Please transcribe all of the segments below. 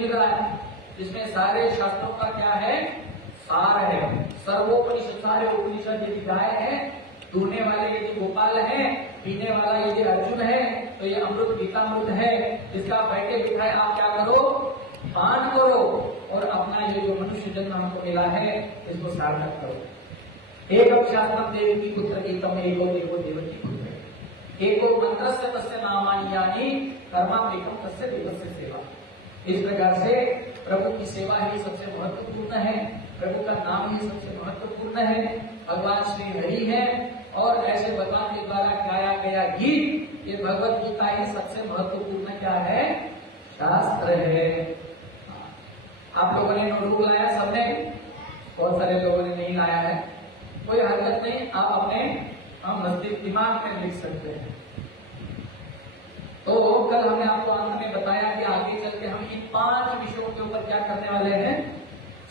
मिल रहा है, जिसमें सारे शास्त्रों का क्या है, सार है। सर्वोपनिषद, सारे उपनिषद यदि गाय है, दूहने वाले यदि गोपाल है, पीने वाला यदि अर्जुन है, तो ये अमृत गीतामृत है। इसका बैठे बिठाए आप क्या करो, पान करो और अपना ये जो मनुष्य जन्म हमको मिला है इसको सार्थक करो। एकम शास्त्रम देवकी पुत्र गीतम एको देवो देवकी पुत्र एको मंत्रस्य तस्य नामानि यानि कर्मात्मकम तस्य देवस्य सेवा। इस प्रकार से प्रभु की सेवा ही सबसे महत्वपूर्ण है, प्रभु का नाम ही सबसे महत्वपूर्ण है। भगवान श्री हरि है और ऐसे भगवान के द्वारा गाया गया गीत, ये भगवत गीता ही सबसे महत्वपूर्ण क्या है, शास्त्र है। आप लोगों ने नोटबुक लाया सबने, बहुत सारे लोगों ने नहीं लाया है, कोई हरकत नहीं, आप अपने मस्तिष्क दिमाग में लिख सकते हैं। तो कल हमने आपको अंत में बताया कि आगे चल के हम इन 5 विषयों के ऊपर क्या करने वाले हैं,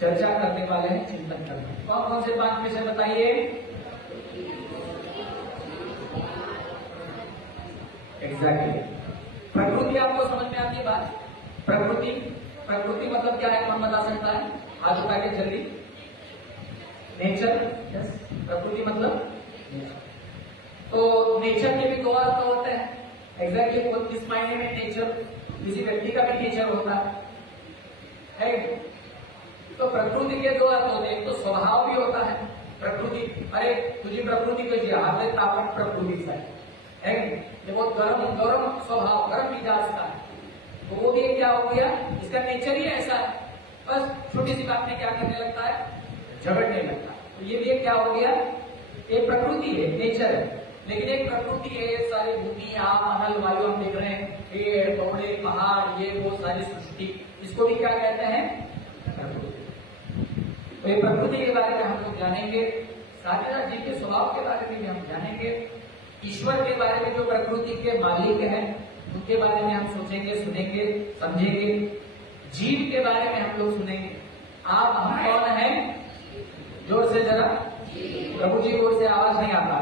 चर्चा करने वाले हैं, चिंतन करने वाले। कौन कौन से 5 विषय बताइए? एग्जैक्टली। प्रकृति आपको समझ में आती है बात? प्रकृति, प्रकृति मतलब क्या है, कौन बता सकता है? हाथ उठा के जल्दी। नेचर, यस, प्रकृति मतलब नेचर। तो नेचर के भी 2 अर्थ होते हैं। एग्जैक्टली किस मायने में नेचर? किसी व्यक्ति का भी नेचर होता है। तो प्रकृति के 2 अर्थ होते हैं, तो स्वभाव भी होता है प्रकृति। अरे तुझी प्रकृति कैसी है, तापट प्रकृति सा है, ये बहुत गर्म स्वभाव, गर्म मिजाज का है, तो वो भी क्या हो गया, इसका नेचर ही ऐसा है, बस छोटी सी बात में क्या करने लगता है, झगड़ने लगता है। तो ये भी क्या हो गया, ये प्रकृति है, नेचर है। लेकिन एक प्रकृति है, ये सारी भूमि, महल, वायु हम देख रहे हैं, पेड़ पौधे पहाड़, ये वो सारी सृष्टि, इसको भी क्या कहते हैं, प्रकृति। तो ये प्रकृति के बारे में हम लोग जानेंगे, साथ ही साथ जी के स्वभाव के बारे में भी हम जानेंगे, ईश्वर के बारे में जो प्रकृति के मालिक हैं उनके बारे में हम सोचेंगे, सुनेंगे, समझेंगे। जीव के बारे में हम लोग सुनेंगे। आप हम कौन हैं, जोर से जरा, प्रभु जी जोर से आवाज नहीं आता।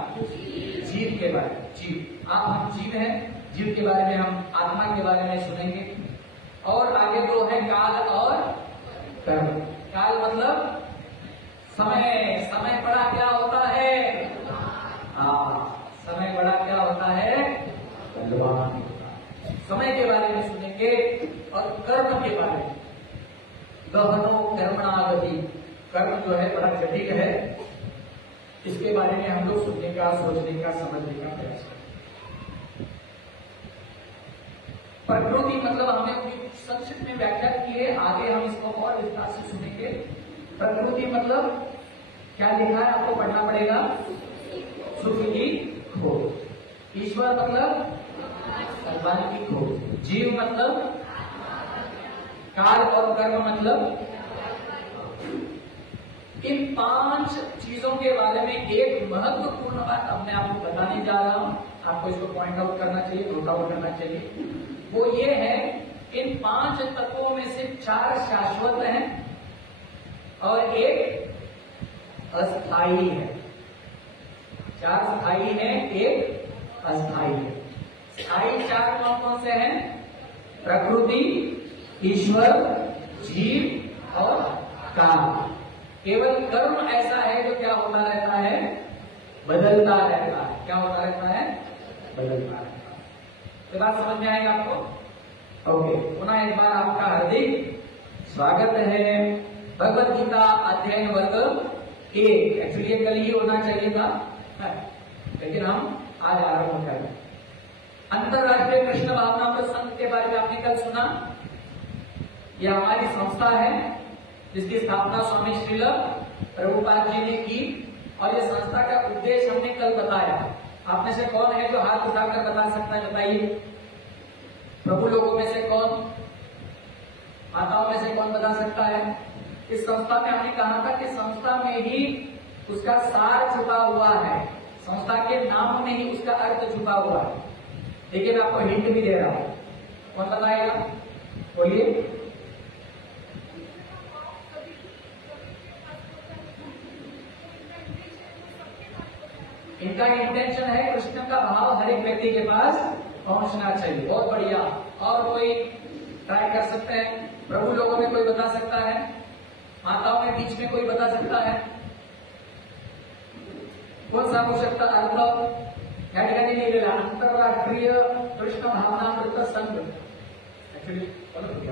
जीव के बारे में, जीव, आप हम जीव हैं, जीव के बारे में हम आत्मा के बारे में सुनेंगे। और आगे 2 है काल और कर्म। काल मतलब समय, समय बड़ा क्या होता है, समय बड़ा क्या होता है, बलवान होता है। समय के बारे में सुनेंगे और कर्म के बारे में, गहनो कर्मणागति, कर्म जो है बड़ा जटिल है, इसके बारे में हम लोग सुनने का, सोचने का, समझने का प्रयास करें। प्रकृति मतलब हमने उनकी संक्षिप्त में व्याख्या की है, आगे हम इसको और विस्तार से सुनेंगे। प्रकृति मतलब क्या लिखा है, आपको पढ़ना पड़ेगा, सुख की खोज। ईश्वर मतलब भगवान की खोज। जीव मतलब, काल और कर्म मतलब, इन 5 चीजों के बारे में एक महत्वपूर्ण बात अब मैं आपको बताने जा रहा हूं, आपको इसको पॉइंट आउट करना चाहिए, नोट आउट करना चाहिए। वो ये है, इन 5 तत्वों में से 4 शाश्वत हैं और एक अस्थाई है। 4 स्थायी है, एक अस्थाई है। स्थायी 4 कौन कौन से हैं, प्रकृति, ईश्वर, जीव और काल। केवल कर्म ऐसा है जो क्या होता रहता है, बदलता रहता है। क्या होता रहता है, बदलता रहता है। ये बात समझ में आएगा आपको? ओके, पुनः एक बार आपका हार्दिक स्वागत है भगवत गीता अध्ययन वर्ग 1। एक्चुअली ये कल ही होना चाहिए था, लेकिन हम आज आरंभ कर रहे हैं। अंतरराष्ट्रीय कृष्ण भावनामृत संघ के बारे में आपने कल सुना। यह हमारी संस्था है जिसकी स्थापना स्वामी श्रील प्रभुपाद जी ने की, और ये संस्था का उद्देश्य हमने कल बताया। आप में से कौन है जो हाथ उठाकर बता सकता है, बताइए। प्रभु लोगों में से कौन, माताओं में से कौन बता सकता है? इस संस्था में हमने कहा था कि संस्था में ही उसका सार छुपा हुआ है, संस्था के नाम में ही उसका अर्थ छुपा हुआ है। लेकिन आपको हिंट भी दे रहा हूं, कौन बताएगा, बोलिए। इनका इंटेंशन है कृष्ण का भाव हर एक व्यक्ति के पास पहुंचना चाहिए। बहुत बढ़िया। और कोई ट्राई कर सकते हैं? प्रभु लोगों में कोई बता सकता है? माताओं में बीच में कोई बता सकता है? कौन सा हो सकता अर्थ या ठिकाणी लिहिलेला आंतरराष्ट्रीय कृष्ण भावनामृत संघ, एक्चुअली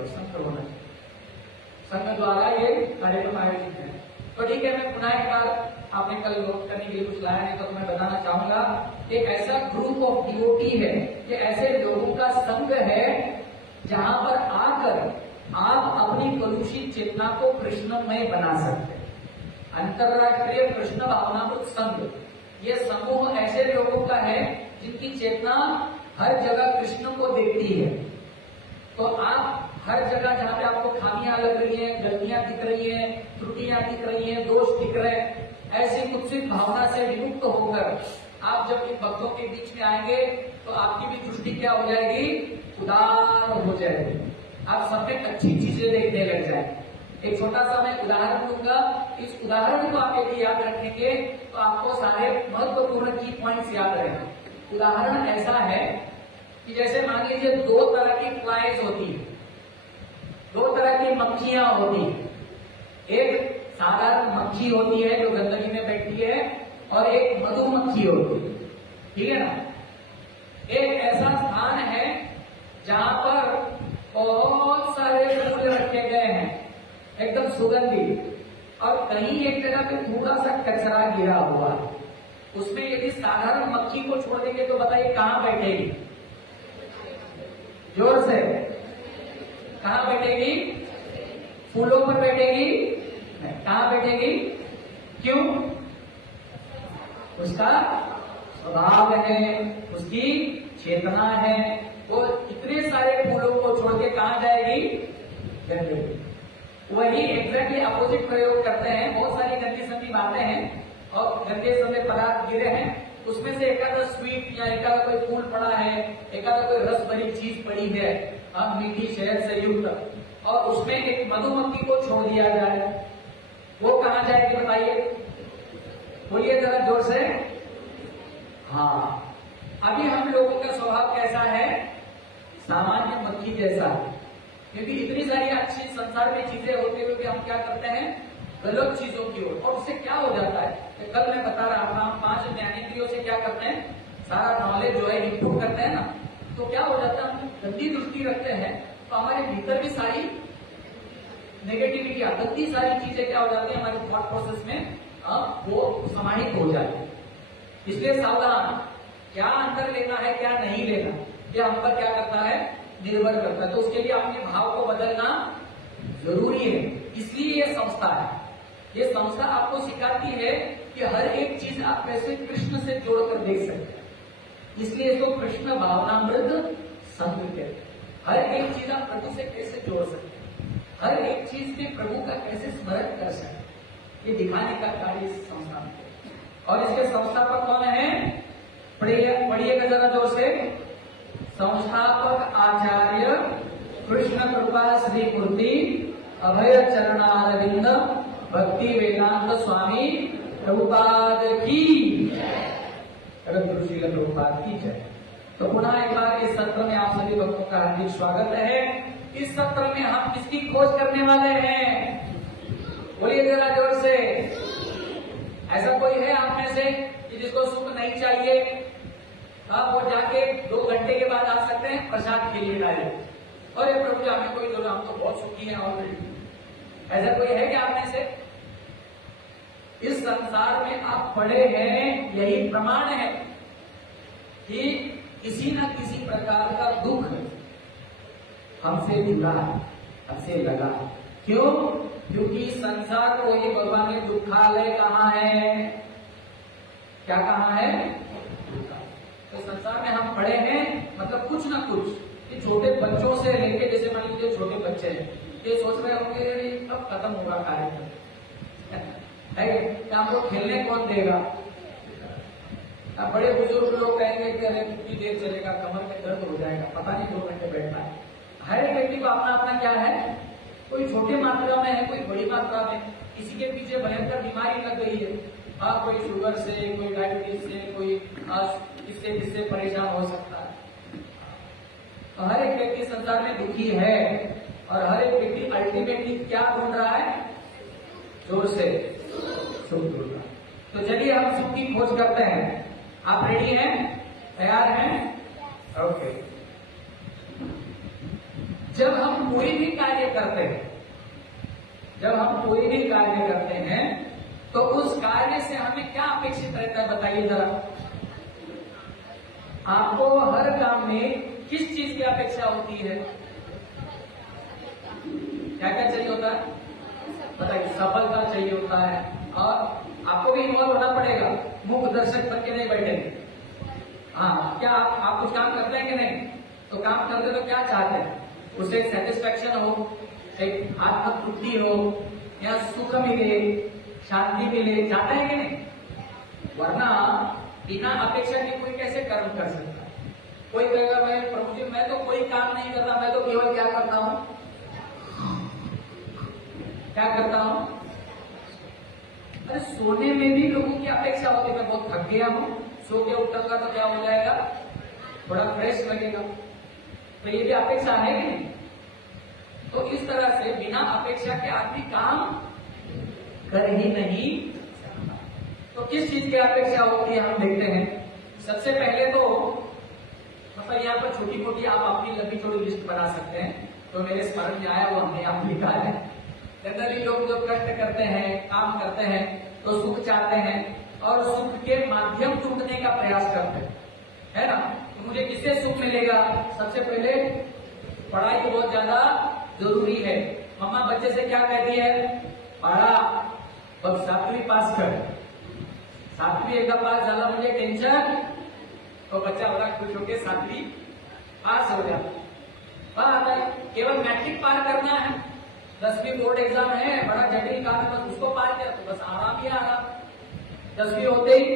संघ होना, संघ द्वारा ये कार्यक्रम आयोजित है। तो ठीक है, मैं पुनः एक बार, आपने कल नोट करने के लिए कुछ लाया है तो मैं बताना चाहूंगा, एक ऐसा ग्रुप ऑफ डिवोटी है, ये ऐसे लोगों का संघ है जहां पर आकर आप अपनी कलुषित चेतना को कृष्णमय बना सकते हैं। अंतरराष्ट्रीय कृष्ण भावनामृत संघ, ये समूह ऐसे लोगों का है जिनकी चेतना हर जगह कृष्ण को देखती है। तो आप हर जगह जहां पे आपको खामियां लग रही है, गलतियां दिख रही है, त्रुटियां दिख रही है, दोष दिख रहे हैं, ऐसी कुत्सित भावना से विमुक्त होकर आप जब इन भक्तों के बीच में आएंगे तो आपकी भी दृष्टि क्या हो जाएगी? उदार हो जाएगी। आप सब में अच्छी चीजें देखने लग जाएंगे। एक छोटा सा मैं उदाहरण दूंगा, इस उदाहरण को आप यदि याद रखेंगे तो आपको सारे महत्वपूर्ण की पॉइंट्स याद रहेंगे। उदाहरण ऐसा है कि जैसे मान लीजिए दो तरह की फ्लाइज होती है, दो तरह की मक्खियां होती है। एक साधारण मक्खी होती है जो गंदगी में बैठती है, और एक मधुमक्खी होती है, ठीक है ना। एक ऐसा स्थान है जहां पर बहुत सारे फूल रखे गए हैं, एकदम सुगंधित, और कहीं एक जगह पे थोड़ा सा कचरा गिरा हुआ है। उसमें यदि साधारण मक्खी को छोड़ देंगे तो बताइए कहां बैठेगी? जोर से, कहां बैठेगी? फूलों पर बैठेगी? कहां बैठेगी? क्यों? उसका स्वभाव है, उसकी चेतना है, वो इतने सारे फूलों को छोड़ के कहां जाएगी? गंदगी। वही एग्जैक्टली अपोजिट प्रयोग करते हैं। बहुत सारी गंदी संदी बातें हैं और गंदे संदे पदार्थ गिरे हैं, उसमें से एकादा स्वीट या एकादा कोई फूल पड़ा है, एकादा कोई रस भरी चीज पड़ी है, मीठी शहद से युक्त, और उसमें एक मधुमक्खी को छोड़ दिया जाए, वो कहां जाएगी बताइए? बोलिए जरा जोर से। हाँ, अभी हम लोगों का स्वभाव कैसा है? सामान्य मक्खी जैसा, क्योंकि इतनी सारी अच्छी संसार में चीजें होते हुए भी हम क्या करते हैं? गलत चीजों की ओर। और उससे क्या हो जाता है? कल मैं बता रहा था, हम 5 ज्ञानेंद्रियों से क्या करते हैं? सारा नॉलेज जो है इनपुट करते हैं ना, तो क्या हो जाता है? हम गंदी दृष्टि रखते हैं तो हमारे भीतर भी सारी नेगेटिविटी, गंदी सारी चीजें क्या हो जाती है हमारे थॉट प्रोसेस में, वो समाहित हो जाती है। इसलिए सावधान, क्या अंदर लेना है क्या नहीं लेना, ये हम पर क्या करता है? निर्भर करता है। तो उसके लिए अपने भाव को बदलना जरूरी है। इसलिए ये संस्था है, ये संस्था आपको सिखाती है कि हर एक चीज आप कैसे कृष्ण से जोड़कर देख सकते हैं। इसलिए इसको कृष्ण भावनामृत संघ कहते हैं। हर एक चीज आप प्रभु से कैसे जोड़ सकते हैं, हर एक चीज में प्रभु का कैसे स्मरण कर सकते हैं, ये दिखाने का कार्य इस संस्था में। और इसके संस्थापक कौन है? पढ़िएगा जरा जोर से। संस्थापक आचार्य कृष्ण कृपा श्री मूर्ति अभय चरणारविंद भक्ति वेदांत स्वामी प्रभुपाद की प्रभुपाद की जय। तो पुनः एक बार इस सत्र में आप सभी भक्तों का हार्दिक स्वागत है। इस सत्र में हम किसकी खोज करने वाले हैं? बोलिए जरा जोर से। ऐसा कोई है आप में से कि जिसको सुख नहीं चाहिए? आप वो जाके 2 घंटे के बाद आ सकते हैं प्रसाद के लिए डाले। अरे प्रभु जी हमें कोई जरूरत, हम तो बहुत सुखी हैं ऑलरेडी। ऐसा कोई है क्या आप में से? इस संसार में आप पड़े हैं, यही प्रमाण है कि किसी न किसी प्रकार का दुख हमसे जुड़ा है, हमसे लगा। क्यों? क्योंकि संसार को ही भगवान ने दुखालय कहा है। क्या कहा है? तो संसार में हम पड़े हैं, मतलब कुछ ना कुछ, ये छोटे बच्चों से लेके, जैसे मान लीजिए छोटे बच्चे हैं, ये सोच रहे होंगे अब खत्म होगा कार्यक्रम, हमको खेलने कौन देगा? अब बड़े बुजुर्ग लोग कहेंगे कि अरे कितनी देर चलेगा, कमर में दर्द हो जाएगा, पता नहीं 2 घंटे बैठना है। हर एक व्यक्ति को अपना अपना क्या है, कोई छोटी मात्रा में है, कोई बड़ी मात्रा में, किसी के पीछे भयंकर बीमारी लग गई है, कोई शुगर से, कोई डायबिटीज से, कोई इससे जिससे परेशान हो सकता है। तो हर एक व्यक्ति संसार में दुखी है। और हर एक व्यक्ति अल्टीमेटली क्या ढूंढ रहा है? जोर से सुख ढूंढ रहा है। तो चलिए हम सुख की खोज करते हैं। आप रेडी हैं? तैयार हैं? ओके। जब हम कोई भी कार्य करते हैं, तो उस कार्य से हमें क्या अपेक्षित रहता है? बताइए जरा। आपको हर काम में किस चीज की अपेक्षा होती है? क्या क्या चाहिए होता है? बताइए। सफलता चाहिए होता है, और आपको भी इन्वॉल्व होना पड़ेगा। मुख दर्शक बन के नहीं बैठेंगे। हाँ, क्या आप कुछ काम करते हैं कि नहीं? तो काम करते तो क्या चाहते हैं? उससे एक सेटिस्फैक्शन हो, एक आत्म तृप्ति हो, या सुख मिले, शांति मिले, चाहते हैं कि नहीं? वरना बिना अपेक्षा के कोई कैसे कर्म कर सकता है? कोई कहेगा भाई प्रभु जी मैं तो कोई काम नहीं करता, मैं तो केवल क्या करता हूं? अरे सोने में भी लोगों की अपेक्षा होती है, मैं बहुत थक गया हूं, सो के उठूंगा तो क्या हो जाएगा? थोड़ा फ्रेश लगेगा। तो ये भी अपेक्षा है कि नहीं? तो इस तरह से बिना अपेक्षा के आदमी काम कर ही नहीं सकता। तो किस चीज की अपेक्षा होती है हम देखते हैं। सबसे पहले तो मतलब यहाँ पर छोटी मोटी आप अपनी लंबी चौड़ी लिस्ट बना सकते हैं। तो मेरे स्मरण में आया वो हमने आप लिखा है। जनरली लोग जो कष्ट करते हैं, काम करते हैं, तो सुख चाहते हैं और सुख के माध्यम ढूंढने का प्रयास करते हैं, है ना? तो मुझे किससे सुख मिलेगा? सबसे पहले पढ़ाई बहुत ज्यादा जरूरी है। मम्मा बच्चे से क्या कहती है? पढ़ा, बस 7वीं पास कर। 7वीं एकदम पास झाला मुझे टेंशन, तो बच्चा बड़ा खुश होकर 7वीं पास हो जाता। केवल मैट्रिक पार करना है, 10वीं बोर्ड एग्जाम है, बड़ा जटिल काम है, बस उसको पार किया तो बस आराम ही आराम। 10वीं होते ही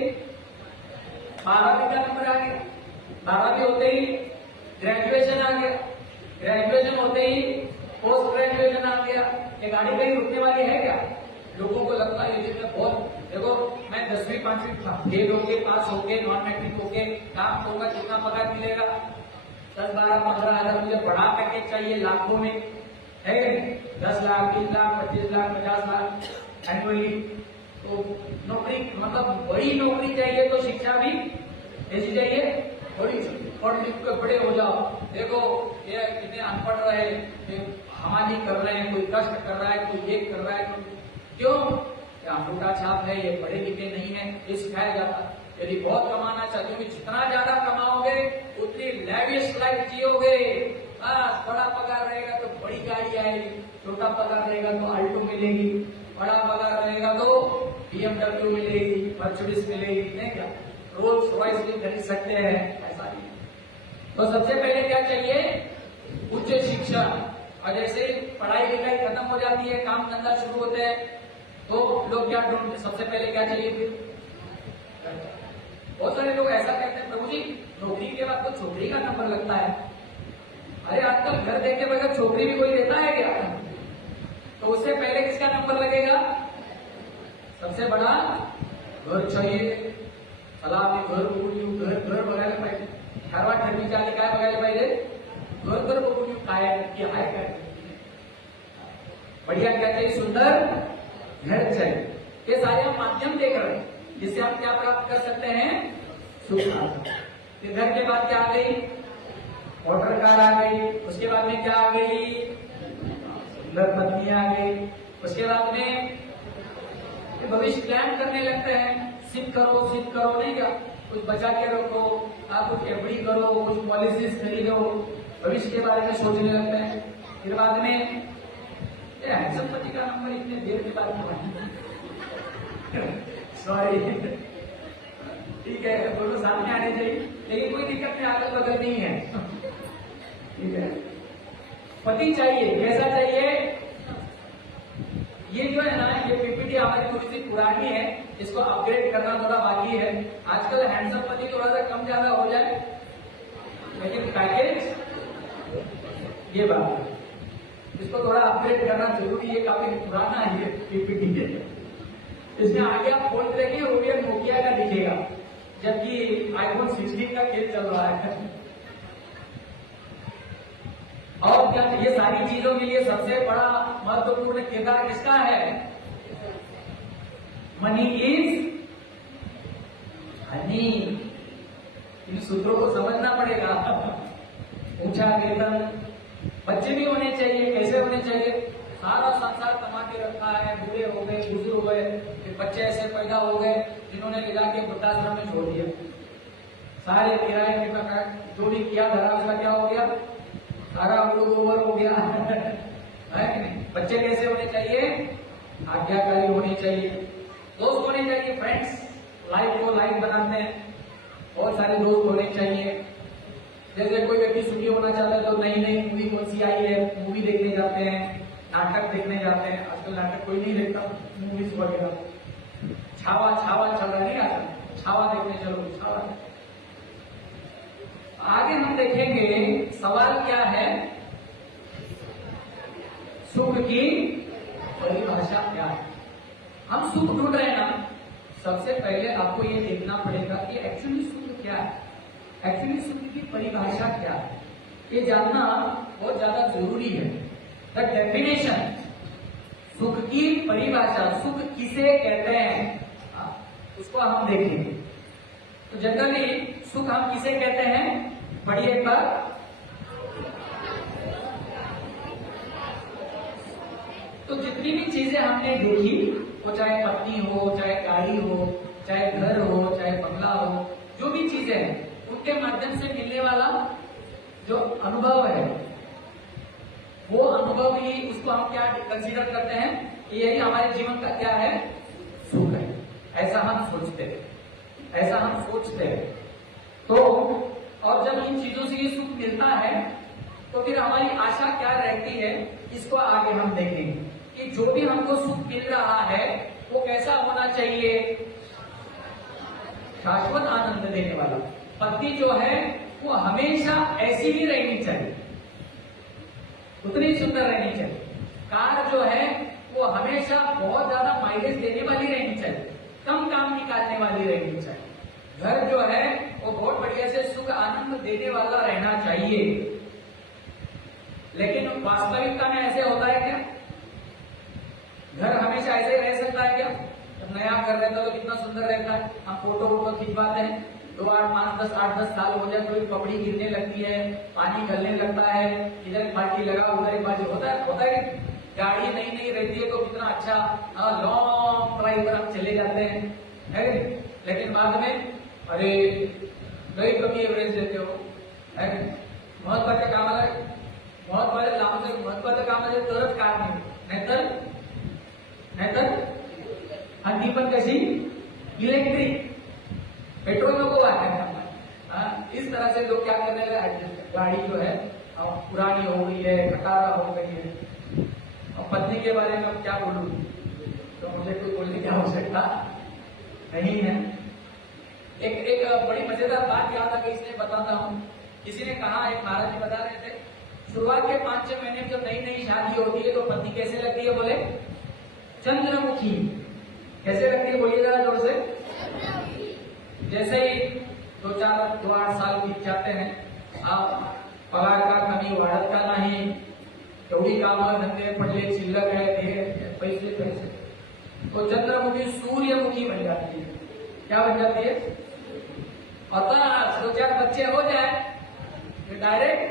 12वीं का नंबर आ गया, 12वीं होते ही ग्रेजुएशन आ गया, ग्रेजुएशन होते ही पोस्ट ग्रेजुएशन आ गया। ये गाड़ी कहीं रुकने वाली है क्या? लोगों को लगता है ये बहुत, देखो मैं 10वीं 5वीं फेल होके, पास होके, नॉन मैट्रिक होके काम होगा, कितना पगार मिलेगा? 10, 12, 15 हजार। मुझे बड़ा पैकेज चाहिए लाखों में, है 10 लाख, 20 लाख, 25 लाख, 50 लाख एनुअली। तो नौकरी मतलब बड़ी नौकरी चाहिए, तो शिक्षा भी ऐसी चाहिए बड़ी, पढ़ लिख कर बड़े हो जाओ। देखो ये कितने अनपढ़ रहे, हमारी कर रहे हैं, कोई कष्ट कर रहा है, कोई ये कर रहा है, क्यों? अंगूठा छाप है, ये पढ़े लिखे नहीं है, ये सिखाया जाता। यदि बहुत कमाना चाहते हो, जितना ज्यादा कमाओगे उतनी लैविश लाइफ जियोगे। बड़ा पगार रहेगा तो बड़ी गाड़ी आएगी, छोटा पगार रहेगा तो अल्टो मिलेगी, बड़ा पगार रहेगा तो BMW मिलेगी, मर्सिडीज मिलेगी, नहीं क्या? रोल्स रॉयस भी खरीद सकते हैं, ऐसा नहीं। तो सबसे पहले क्या चाहिए? उच्च शिक्षा। और जैसे पढ़ाई लिखाई खत्म हो जाती है, काम धंधा शुरू होते हैं, तो लोग क्या ढूंढते? सबसे पहले क्या चाहिए? फिर बहुत सारे लोग ऐसा कहते हैं प्रभु जी नौकरी के बाद तो छोकरी का नंबर लगता है। अरे आजकल घर देखे बगैर छोकरी भी कोई देता है क्या? तो उससे पहले किसका नंबर लगेगा? सबसे बड़ा घर चाहिए। सलामी घर बघून घर घर बघायला पाहिजे, ठरवा ठरवीच्या आधी काय बघायला पाहिजे? घर घर बघून काय नक्की आहे काय? बढ़िया क्या चाहिए? सुंदर घर चाहिए। ये सारे हम माध्यम देख रहे हैं, जिससे हम क्या प्राप्त कर सकते हैं? सुख। फिर घर के बाद क्या आ गई? मोटर कार आ गई। उसके बाद में क्या आ गई? सुंदर पत्नी आ गई। उसके बाद में भविष्य प्लान करने लगते हैं, सिद्ध करो नहीं क्या? कुछ बचा के रखो, आप कुछ एफडी करो, कुछ पॉलिसीज खरीदो, भविष्य के बारे में सोचने लगते हैं। फिर बाद में संपत्ति का नंबर इतने देर के बाद सॉरी, ठीक है, दोनों सामने आने चाहिए, लेकिन कोई दिक्कत नहीं, अगल बगल नहीं है, ठीक है। पति चाहिए, कैसा चाहिए? ये जो है ना, ये पीपीटी हमारी थोड़ी सी पुरानी है, इसको अपग्रेड करना थोड़ा बाकी है। आजकल हैंडसम पति थोड़ा सा कम ज्यादा हो जाए, लेकिन पैकेज ये बात है, इसको थोड़ा अपग्रेड करना जरूरी है। काफी पुराना है ये पीपीटी है। इसमें आगे आप खोल देखिए, वो भी नोकिया का दिखेगा, जबकि iPhone 16 का खेल चल रहा है। और क्या ये सारी चीजों के लिए सबसे बड़ा महत्वपूर्ण किरदार किसका है? Money is Honey. इन सूत्रों को समझना पड़ेगा। ऊंचा वेतन, बच्चे भी होने चाहिए। कैसे होने चाहिए? सारा संसार कमा के रखा है, बूढ़े हो गए, बुजुर्ग हो गए, फिर बच्चे ऐसे पैदा हो गए जिन्होंने ले जाके वृद्धाश्रम में छोड़ दिया। सारे किराए के प्रकार जो भी किया धरा उसका क्या हो गया? सारा ओवर हो गया। है कि नहीं? बच्चे कैसे होने चाहिए? आज्ञाकारी होने चाहिए, दोस्त होने चाहिए, फ्रेंड्स लाइफ को लाइफ बनाते हैं। बहुत सारे दोस्त होने चाहिए। जैसे कोई व्यक्ति सुखी होना चाहता है तो नई नई मूवी कौन सी आई है, मूवी देखने जाते हैं, नाटक देखने जाते हैं। आजकल नाटक कोई नहीं देखता, मूवीज वगैरह। छावा छावा चल रहा है, आजकल छावा देखने चलो, छावा। आगे हम देखेंगे सवाल क्या है, सुख की परिभाषा क्या है। हम सुख ढूंढ रहे हैं ना, सबसे पहले आपको ये देखना पड़ेगा कि एक्चुअली सुख क्या है, एक्चुअली सुख की परिभाषा क्या है। ये जानना बहुत ज्यादा जरूरी है। द डेफिनेशन, सुख की परिभाषा, सुख किसे कहते हैं, उसको हम देखेंगे। तो जनरली सुख हम किसे कहते हैं, पढ़िए एक बार। तो जितनी भी चीजें हमने देखी, वो चाहे पत्नी हो, चाहे गाड़ी हो, चाहे घर हो, चाहे बंगला हो, जो भी चीजें हैं उनके माध्यम से मिलने वाला जो अनुभव है, वो अनुभव ही, उसको हम क्या कंसीडर करते हैं कि यही हमारे जीवन का क्या है, सुख है। ऐसा हम सोचते हैं, ऐसा हम सोचते हैं। तो और जब इन चीजों से ये सुख मिलता है तो फिर हमारी आशा क्या रहती है, इसको आगे हम देखेंगे कि जो भी हमको सुख मिल रहा है वो कैसा होना चाहिए, शाश्वत आनंद देने वाला। पत्नी जो है वो हमेशा ऐसी ही रहनी चाहिए, उतनी सुंदर रहनी चाहिए। कार जो है वो हमेशा बहुत ज्यादा माइलेज देने वाली रहनी चाहिए, कम काम निकालने वाली रहनी चाहिए। घर जो है वो बहुत बढ़िया से सुख आनंद देने वाला रहना चाहिए। लेकिन वास्तविकता में ऐसे होता है क्या? घर हमेशा ऐसे ही रह सकता है क्या? जब नया घर रहता है तो कितना सुंदर रहता है, हम फोटो वोटो खिंचवाते हैं, 2 8 10 साल हो जाए तो कपड़ी गिरने लगती है, पानी गलने लगता है, इधर एक बाल्टी लगा उधर एक बाल्टी, होता है कि गाड़ी नई नई रहती है तो कितना अच्छा लॉन्ग ड्राइव पर हम चले जाते हैं, है? लेकिन बाद में अरे कई कमी एवरेज देते हो, है? महत्वाच्या कामाला महत्वाचं कामाला तरच काम नाही, नाहीतर आणि ती पण कशी इलेक्ट्रिक, पेट्रोल नको वापरना। इस तरह से लोग क्या करने लगे, गाड़ी जो है पुरानी हो गई है, खटारा हो गई है। और पत्नी के बारे में क्या बोलूं, तो मुझे कोई बोलने की आवश्यकता नहीं है। एक बड़ी मजेदार बात याद आ गई, इसलिए बताता हूँ। किसी ने कहा, एक महाराज जी बता रहे थे, शुरुआत के 5-6 महीने में जब नई नई शादी होती है तो पत्नी कैसे लगती है, बोले चंद्रमुखी। कैसे लगती है, बोलिए जरा जोर से। जैसे ही 2-8 साल बीत जाते हैं, आप पगार का कमी वाढत का नाही, एवढी कामं धंदे पडले, शिल्लक है, पैसे, तो चंद्रमुखी सूर्यमुखी बन जाती है। क्या बन जाती है? और 2-4 बच्चे हो जाए तो डायरेक्ट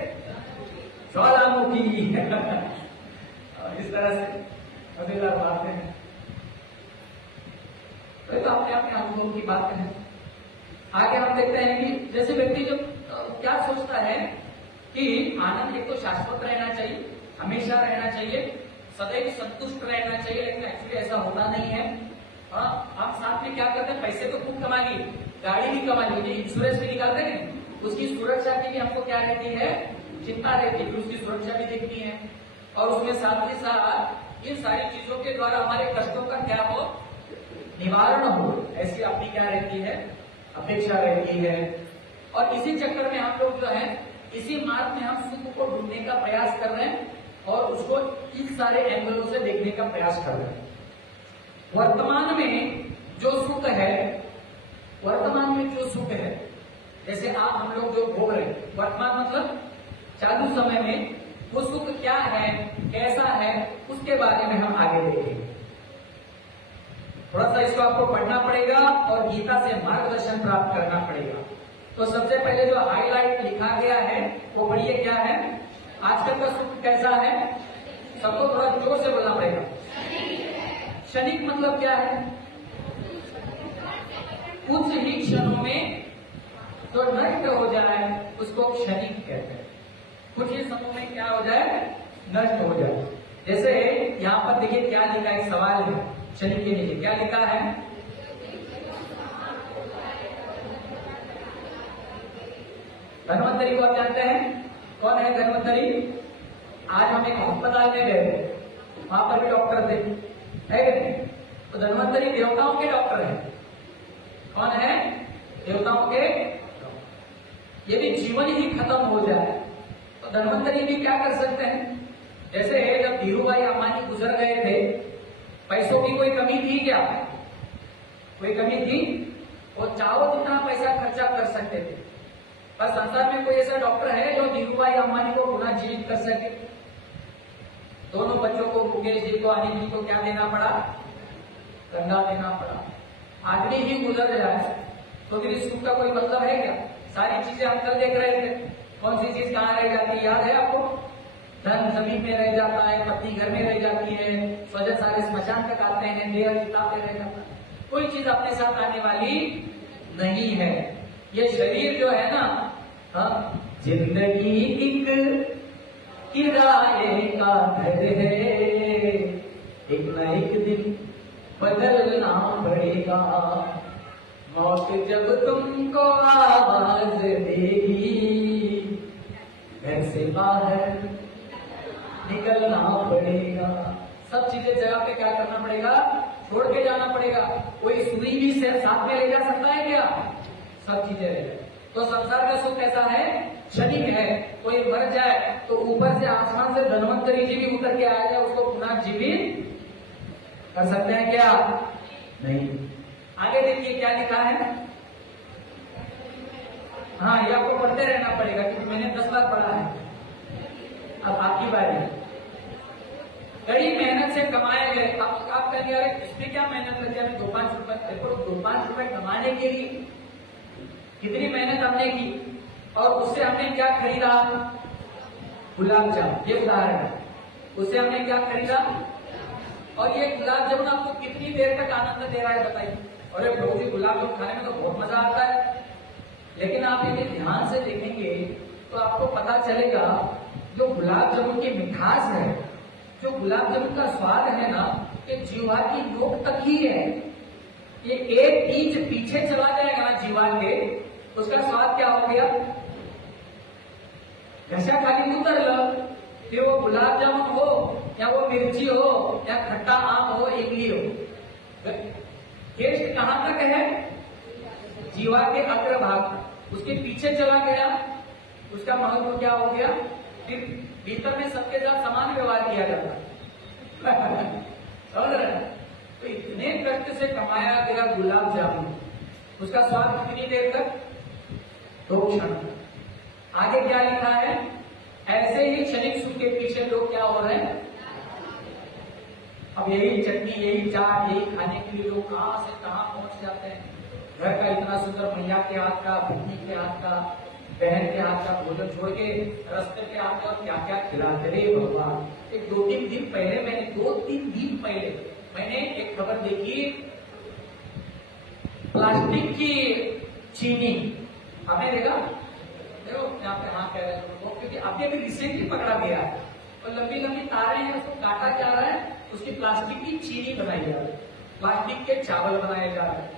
ज्वालामुखी। इस तरह से मजेदार बातें हैं। तो अपने अपने अनुभव की बात है। आगे हम देखते हैं कि जैसे व्यक्ति जो क्या सोचता है कि आनंद एक तो शाश्वत रहना चाहिए, हमेशा रहना चाहिए, सदैव संतुष्ट रहना चाहिए, लेकिन एक्चुअली ऐसा होता नहीं है। हम साथ में क्या करते हैं, पैसे तो खूब कमा लिए, गाड़ी भी कमा ली, इंश्योरेंस भी निकालते हैं, उसकी सुरक्षा की भी हमको क्या रहती है, चिंता रहती है, उसकी सुरक्षा भी देखनी है। और उसके साथ ही साथ इन सारी चीजों के द्वारा हमारे कष्टों का क्या हो, निवारण हो, ऐसी अपनी क्या रहती है, अपेक्षा रहती है। और इसी चक्कर में हम लोग जो है, इसी मार्ग में हम सुख को ढूंढने का प्रयास कर रहे हैं और उसको इन सारे एंगलों से देखने का प्रयास कर रहे हैं। वर्तमान में जो सुख है, वर्तमान में जो सुख है, जैसे आप हम लोग जो भोग रहे हैं, वर्तमान मतलब चालू समय में वो सुख क्या है, कैसा है, उसके बारे में हम आगे देखेंगे। थोड़ा सा इसको आपको पढ़ना पड़ेगा और गीता से मार्गदर्शन प्राप्त करना पड़ेगा। तो सबसे पहले जो हाईलाइट लिखा गया है वो पढ़िए, क्या है? आजकल का सुख कैसा है? सबको थोड़ा जोर से बोलना पड़ेगा। क्षणिक मतलब क्या है? कुछ ही क्षणों में जो नष्ट हो जाए उसको क्षणिक कहते हैं। कुछ ही समय में क्या हो जाए? नष्ट हो जाए। जैसे यहाँ पर देखिए क्या लिखा है, सवाल है क्षणिक के नीचे क्या लिखा है? धन्वंतरी को आप जानते हैं? कौन है धन्वंतरी? आज हम एक अस्पताल में गए, वहां पर भी डॉक्टर थे, है कि नहीं? तो धन्वंतरी देवताओं के डॉक्टर हैं। कौन है? देवताओं के। ये भी जीवन ही खत्म हो जाए तो धन्वंतरी भी क्या कर सकते हैं? जैसे जब धीरूभाई अंबानी गुजर गए थे, पैसों की कोई कमी थी क्या? कोई कमी थी? वो चाहो जितना पैसा खर्चा कर सकते थे, पर संसार में कोई ऐसा डॉक्टर है जो धीरूभाई अंबानी को पुनः जीवित कर सके? दोनों बच्चों को, मुकेश जी को, अनिल जी को क्या देना पड़ा? गंगा देना पड़ा। आदमी ही गुजर जाए तो फिर इस सुख का कोई मतलब है क्या? सारी चीजें हम कल देख रहे थे, कौन सी चीज कहाँ रह जाती है याद है आपको? धन जमीन में रह जाता है, पत्नी घर में रह जाती है, स्वजन सारे स्मशान तक आते हैं, देह किताब में रह जाता है। कोई चीज अपने साथ आने वाली नहीं है। ये शरीर जो है ना, जिंदगी एक किराए का घर है, एक न एक दिन बदलना पड़ेगा। मौत जब तुमको आवाज देगी, घर से बाहर निकलना पड़ेगा। सब चीजें जगह पे क्या करना पड़ेगा? छोड़ के जाना पड़ेगा। कोई सुई भी से साथ में ले जा सकता है क्या? सब चीजें ले जाए। तो संसार का सुख कैसा है? क्षणिक है। कोई मर जाए तो ऊपर से आसमान से धन्वंतरी जी भी उतर के आ जाए, उसको पुनः जीवित कर सकते हैं क्या? नहीं। आगे देखिए क्या लिखा है। हाँ, ये आपको पढ़ते रहना पड़ेगा क्योंकि मैंने 10 बार पढ़ा है। अब आपकी बारी। कड़ी मेहनत से कमाए गए। आप कहेंगे अरे इसमें क्या मेहनत लग जाए? 2-5 रुपए। देखो 2-5 रुपए कमाने के लिए कितनी मेहनत हमने की और उससे हमने क्या खरीदा? गुलाब जामुन। ये उदाहरण है। उससे हमने क्या खरीदा? और ये गुलाब जामुन आपको कितनी देर तक आनंद दे रहा है बताइए? अरे प्रभु जी, गुलाब जामुन खाने में तो बहुत मजा आता है। लेकिन आप यदि ध्यान से देखेंगे तो आपको पता चलेगा जो गुलाब जामुन की मिठास है, जो गुलाब जामुन का स्वाद है ना, ये जीवा की नोक तक ही है। ये एक इंच पीछे चला जाएगा ना जीवा के, उसका स्वाद क्या हो गया? घसा खाली उतर लो, फिर वो गुलाब जामुन हो या वो मिर्ची हो या खट्टा आम हो, इमली हो, टेस्ट कहां तक है? जीवा के अग्रभाग। उसके पीछे चला गया, उसका महत्व क्या हो गया? फिर भीतर में सबके साथ समान व्यवहार किया जाता समझ रहे हैं? तो इतने कष्ट से कमाया गया गुलाब जामुन, उसका स्वाद कितनी देर तक? 2 क्षण। आगे क्या लिखा है? ऐसे ही क्षणिक सुख के पीछे लोग क्या हो रहे हैं? अब यही चटनी, यही चाट, यही खाने के लिए लोग कहां से कहां पहुंच जाते हैं। घर का इतना सुंदर मैया के हाथ का, पत्नी के हाथ का, बहन के हाथ का भोजन छोड़ के रास्ते पे आते और क्या क्या खिलाते रहे भगवान। एक 2-3 दिन पहले मैंने एक खबर देखी, प्लास्टिक की चीनी। आपने देखा? देखो यहाँ पे हाँ कह रहे हैं, क्योंकि अभी रिसेंटली पकड़ा गया है और लंबी लंबी तारें हैं, उसको काटा जा रहा है, उसकी प्लास्टिक की चीनी बनाई जा रही है, प्लास्टिक के चावल बनाए जा रहे हैं।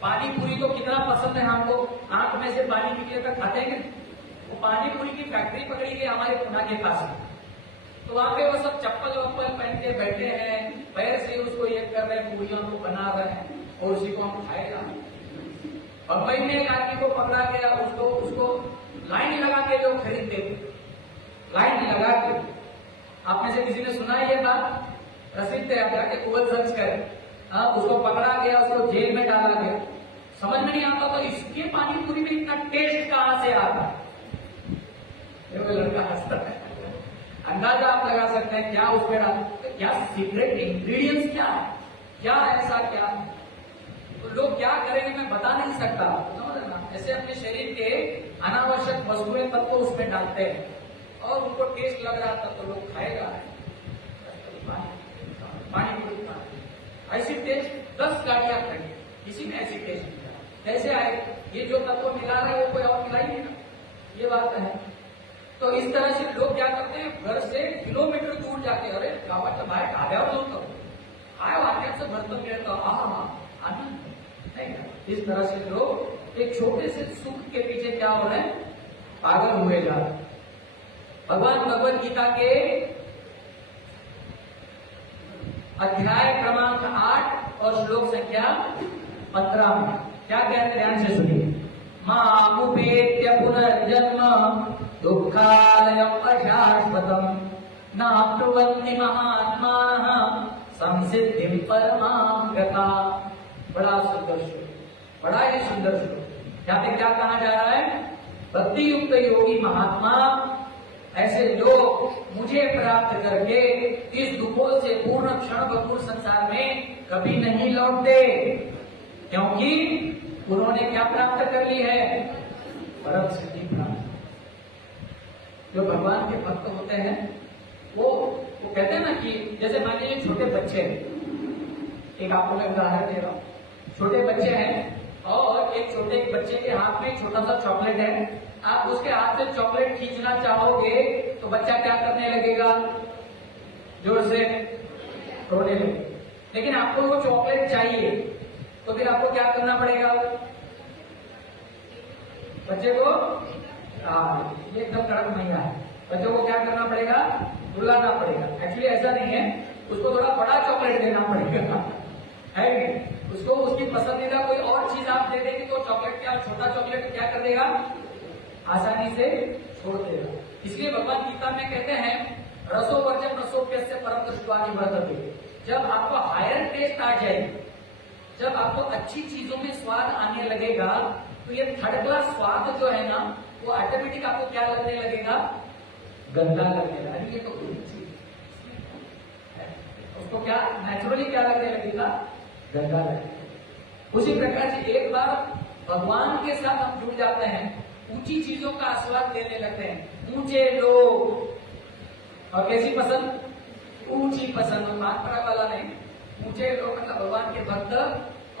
पानी पूरी तो कितना पसंद है हमको, आंख में से पानी निकले तक खाते हैं। वो पानी पूरी की फैक्ट्री पकड़ी गई हमारे पुणे के पास में। तो वहां पे वो सब चप्पल वप्पल पहन के बैठे हैं, पैर से उसको ये कर रहे हैं, पूरियों को बना रहे हैं और उसी को हम खाएगा। बम्बई में एक आदमी को पकड़ा गया, उसको लाइन लगा के लोग खरीदते थे, लाइन लगा के। आप में से किसी ने सुना ये बात? प्रसिद्ध है, आप जाके गूगल सर्च करें। हाँ, उसको पकड़ा गया, उसको जेल में डाला गया। समझ में नहीं आता तो इसके पानी पूरी में इतना टेस्ट कहां से आता? देखो लड़का हंसता है। अंदाजा आप लगा सकते हैं क्या उसमें क्या सीक्रेट इंग्रेडिएंट्स क्या है, क्या ऐसा क्या तो लोग क्या करेंगे मैं बता नहीं सकता, समझ ना। ऐसे अपने शरीर के अनावश्यक वस्तुएं तब तो उसमें डालते हैं और उनको टेस्ट लग रहा तब तो लोग खाएगा पानी पूरी खाते। ऐसी टेस्ट 10 गाड़ियां खड़ी, किसी ने ऐसी टेस्ट किया कैसे आए, ये जो तत्व मिला रहा है वो कोई और मिला ही नहीं, ये बात है। तो इस तरह से लोग क्या करते हैं, घर से किलोमीटर दूर जाते हैं, अरे गावाच्या बाहेर ढाब्यावर जाऊन करतो काय वाक्याचं भरतं मिळतं, आनंद नहीं है। इस तरह से लोग एक छोटे से सुख के पीछे क्या हो रहे हैं, पागल हुए जा रहे। भगवान भगवत गीता के अध्याय क्रमांक 8 और श्लोक संख्या 15 में क्या कहते, ध्यान से सुनिए। मामुपेत्य पुनर्जन्म दुःखालयम् अशाश्वतम् नाप्नुवन्ति महात्मानः संसिद्धिं परमां गताः। बड़ा सुंदर श्लोक, बड़ा ही सुंदर श्लोक। यहाँ पे क्या कहा जा रहा है, भक्ति युक्त योगी महात्मा ऐसे लोग मुझे प्राप्त करके इस दुखों से पूर्ण क्षण भंगुर संसार में कभी नहीं लौटते, क्योंकि उन्होंने क्या प्राप्त कर ली है, परम सिद्धि प्राप्त। जो भगवान के भक्त होते हैं वो कहते हैं ना कि जैसे मान लीजिए छोटे बच्चे, एक आपको मैं उदाहरण दे रहा हूँ, छोटे बच्चे हैं और एक छोटे बच्चे के हाथ में छोटा सा चॉकलेट है, आप उसके हाथ से चॉकलेट खींचना चाहोगे तो बच्चा क्या करने लगेगा, जोर से रोने लगेगा। लेकिन आपको वो चॉकलेट चाहिए तो फिर आपको क्या करना पड़ेगा, बच्चे को ये एकदम कड़क मैया है, बच्चों को क्या करना पड़ेगा, रुलाना पड़ेगा। एक्चुअली ऐसा नहीं है, उसको थोड़ा बड़ा चॉकलेट देना पड़ेगा, है नहीं, उसको उसकी पसंदीदा कोई और चीज आप दे देंगे तो चॉकलेट क्या, छोटा चॉकलेट क्या कर देगा, आसानी से छोड़ देगा। इसलिए भगवान गीता में कहते हैं रसो वर्जन रसोप्यस्य परम दृष्टि वर्तते। जब आपको हायर टेस्ट आ जाएगी, जब आपको अच्छी चीजों में स्वाद आने लगेगा तो ये थर्ड क्लास स्वाद जो है ना वो ऑटोमेटिक आपको क्या लगने लगेगा, गंदा लगने लगेगा। ये तो उसको क्या नेचुरली क्या लगने लगेगा, गंदा लगेगा। उसी प्रकार से एक बार भगवान के साथ हम जुड़ जाते हैं, ऊंची चीजों का आस्वाद लेने लगते हैं। ऊंचे लोग और कैसी पसंद, ऊंची पसंद, मात्रा वाला नहीं, ऊंचे लोग मतलब भगवान के भक्त।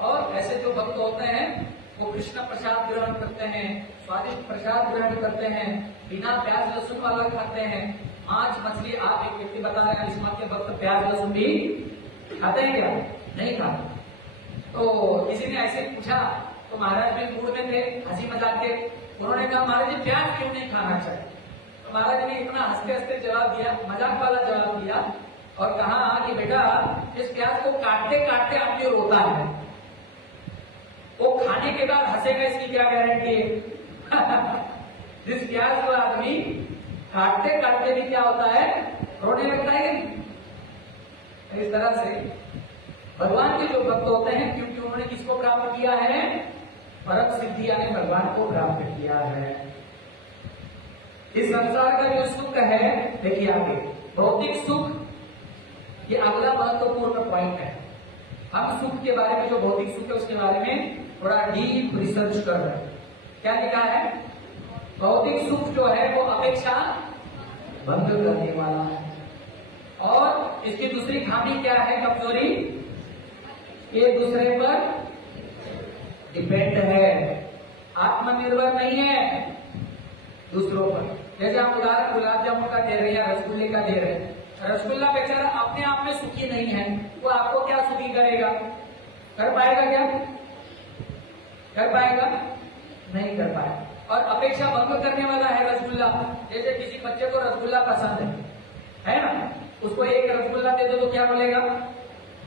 और ऐसे जो भक्त होते हैं वो कृष्ण प्रसाद ग्रहण करते हैं, स्वादिष्ट प्रसाद ग्रहण करते हैं, बिना प्याज लहसुन वाला खाते हैं, मांस मछली। आप एक व्यक्ति बता रहे हैं आयुष्मान के भक्त प्याज लहसुन भी खाते हैं क्या, नहीं खाते। तो किसी ने ऐसे पूछा तो महाराज में मूड में थे, हंसी मजाक के, उन्होंने कहा महाराज जी प्याज क्यों नहीं खाना चाहिए। तो महाराज ने इतना हंसते हंसते जवाब दिया, मजाक वाला जवाब दिया और कहा कि बेटा इस प्याज को काटते काटते आदमी रोता है, वो खाने के बाद हंसेगा इसकी क्या गारंटी है। जिस प्याज को आदमी काटते काटते भी क्या होता है, रोने लगता है। इस तरह से भगवान के जो भक्त होते हैं, क्योंकि उन्होंने किसको प्राप्त किया है, परम सिद्धि यानी भगवान को प्राप्त किया है। इस संसार का जो सुख है, देखिए आगे भौतिक सुख, ये अगला महत्वपूर्ण पॉइंट है। हम सुख के बारे में, जो भौतिक सुख है उसके बारे में थोड़ा डीप रिसर्च कर रहे हैं। क्या लिखा है, भौतिक सुख जो है वो अपेक्षा भंग करने वाला है। और इसकी दूसरी खामी क्या है, कमजोरी, एक दूसरे पर डिपेंड है, आत्मनिर्भर नहीं है दूसरों पर। जैसे आप उदाहरण गुलाब जामुन का दे रहे हैं या रसगुल्ले का दे रहे हैं, रसगुल्ला बेचारा अपने आप में सुखी नहीं है, वो आपको क्या सुखी करेगा, कर पाएगा क्या, कर पाएगा, नहीं कर पाएगा। और अपेक्षा भंग करने वाला है रसगुल्ला। जैसे किसी बच्चे को रसगुल्ला पसंद है ना, उसको एक रसगुल्ला दे दो तो क्या बोलेगा,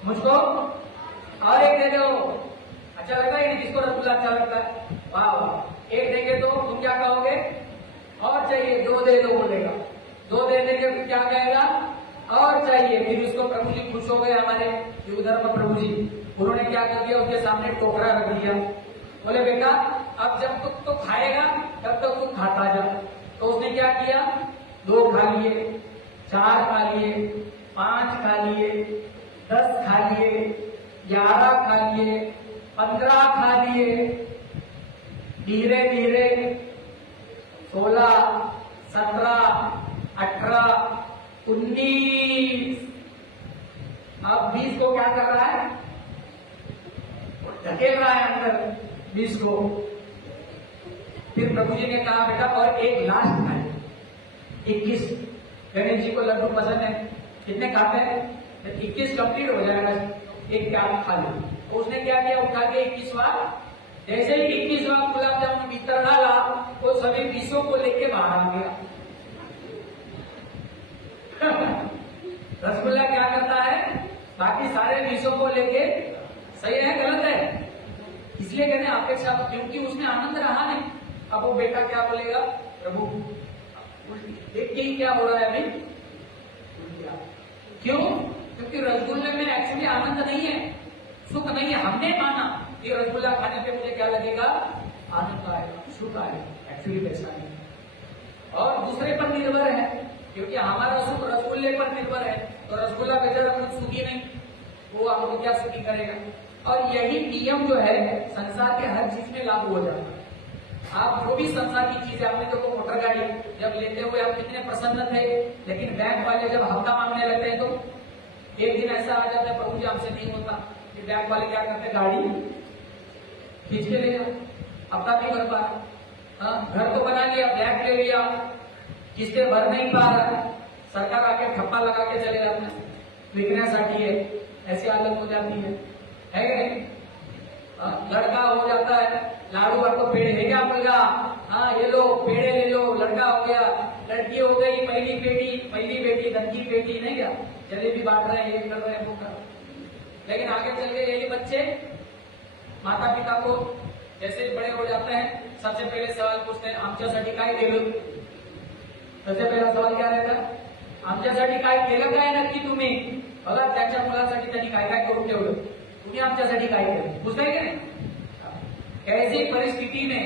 मुझको और एक दे दो, अच्छा लगता है, जिसको रसगुल्ला अच्छा लगता है, वाह वाह। एक देंगे तो तुम क्या कहोगे, और चाहिए, दो दे दो बोलेगा, दो दे देंगे फिर क्या कहेगा, और चाहिए। फिर उसको प्रभु जी खुश हो गए, हमारे युगधर्म प्रभु जी, उन्होंने क्या कर दिया, उसके सामने टोकरा रख दिया, बोले बेटा अब जब तक तो खाएगा तब तक तू खाता जा। तो उसने क्या किया, दो खा लिए, 4 खा लिए, 5 खा लिए, 10 खा लिए, 11 खा लिए, 15 खा लिए, धीरे धीरे 16, 17, 18, 19। अब 20 को क्या कर रहा है? धकेल रहा है अंदर 20 को। फिर प्रभु जी ने कहा बेटा और एक लास्ट खाए, 21। गणेश जी को लड्डू पसंद है, कितने खाते हैं? 21 कंप्लीट हो जाएगा, एक प्याज खा लो। तो उसने क्या किया, उठा के 21वां, जैसे ही 21वां गुलाब जामुन भीतर डाला, वो सभी 20 को लेके बाहर आ गया। रसगुल्ला क्या करता है, बाकी सारे 20 को लेके, सही है गलत है? इसलिए कहते हैं अपेक्षा, क्योंकि उसमें आनंद रहा नहीं। अब वो बेटा क्या बोलेगा, प्रभु देखिए क्या हो रहा है अभी, क्यों? क्योंकि रसगुल्ले में एक्चुअली आनंद नहीं है, सुख नहीं है। हमने माना कि रसगुल्ला खाने पे मुझे क्या लगेगा, आनंद आएगा, सुख आएगा, एक्चुअली वैसा नहीं। और दूसरे पर निर्भर है, क्योंकि हमारा सुख रसगुल्ले पर निर्भर है, तो रसगुल्ला बेचारा कुछ सुखी नहीं, वो आपको क्या सुखी करेगा। और यही नियम जो है संसार के हर चीज में लागू हो जाता है। आप जो भी संसार की चीज, आपने देखो मोटर गाड़ी जब लेते हुए आप कितने प्रसन्न थे, लेकिन बैंक वाले जब हफ्ता मांगने लगते हैं तो एक दिन ऐसा आ जाता है, प्रभु जी हमसे नहीं होता, कि बैंक वाले क्या करते हैं, गाड़ी खींच के ले जाओ, हफ्ता नहीं भर पा। घर को बना लिया, फ्लैट ले लिया, किसके भर नहीं पा रहा, सरकार आके ठप्पा लगा के चले जाते हैं, विकण्यासाठी है, ऐसी हालत हो जाती है कि नहीं? लड़का हो जाता है, लाडू आपको पेड़ है क्या मुलगा, हाँ ये लो पेड़े ले लो, लड़का हो गया, लड़की हो गई, पहली बेटी धनकी बेटी, नहीं क्या, जलेबी बांट रहे हैं, ये कर रहे हैं, वो कर रहे हैं। लेकिन आगे चल के यही बच्चे माता पिता को जैसे बड़े हो जाते हैं, सबसे पहले सवाल पूछते हैं, आमच्यासाठी काय केलं? सबसे पहला सवाल क्या रहता है, आमच्यासाठी काय केलं काय नक्की तुम्ही? बघा त्यांच्या मुलासाठी त्यांनी काय काय करून ठेवलं, तुम्ही आमच्यासाठी काय केलं, पूछता है क्या? ऐसी परिस्थिति में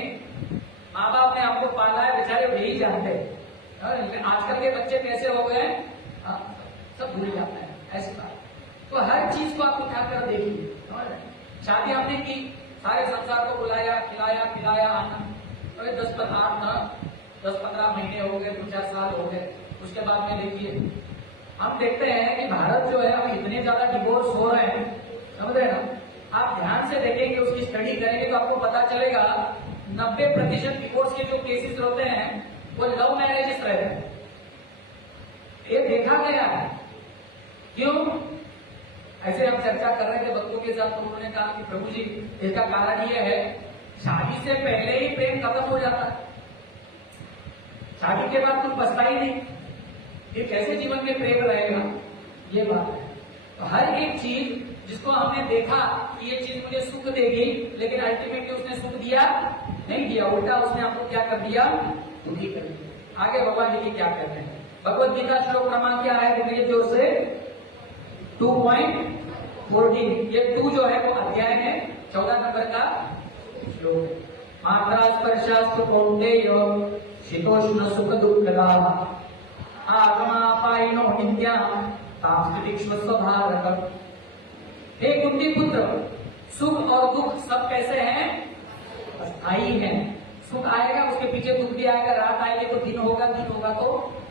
माँ बाप ने आपको पाला है, बेचारे वही जानते हैं। आजकल के बच्चे कैसे हो गए, सब भूल जाते हैं, ऐसी बात। तो हर चीज को आप उठाकर देखिए। शादी आपने की, सारे संसार को बुलाया, खिलाया पिलाया, आनंद। अरे 10-15 महीने हो गए, 2-4 साल हो गए, उसके बाद में देखिए हम देखते हैं कि भारत जो है अब इतने ज्यादा डिवोर्स हो रहे हैं, समझ रहे ना? आप ध्यान से देखेंगे, उसकी स्टडी करेंगे तो आपको पता चलेगा 90% डिवोर्स के जो केसेस होते हैं वो लव मैरिजेस रहते हैं। ये देखा गया है। क्यों? ऐसे हम चर्चा कर रहे थे बच्चों के साथ, तो उन्होंने कहा कि प्रभु जी इसका कारण ये है, शादी से पहले ही प्रेम खत्म हो जाता है, शादी के बाद कुछ बचता ही नहीं, ये कैसे जीवन में प्रेम रहेगा, ये बात है। तो हर एक चीज जिसको हमने देखा कि ये चीज मुझे सुख देगी, लेकिन अल्टीमेटली उसने सुख दिया नहीं दिया, उल्टा उसने आपको क्या कर दिया, दुखी कर दिया। आगे भगवान जी क्या कहते हैं, भगवद गीता श्लोक क्रमांक क्या है, देखिए जोर से 2.14। ये 2 जो है वो अध्याय है, 14 नंबर का श्लोक है। मात्रा स्पर्शास्तु कौन्तेय शीतोष्ण सुख दुःखदा आगमापायिनो नित्या तां स्थितिक्ष्व भारत। हे कुंती पुत्र, सुख और दुख सब कैसे हैं, अस्थायी है। सुख आएगा, उसके पीछे दुख भी आएगा, रात आएगी तो दिन होगा, दिन होगा तो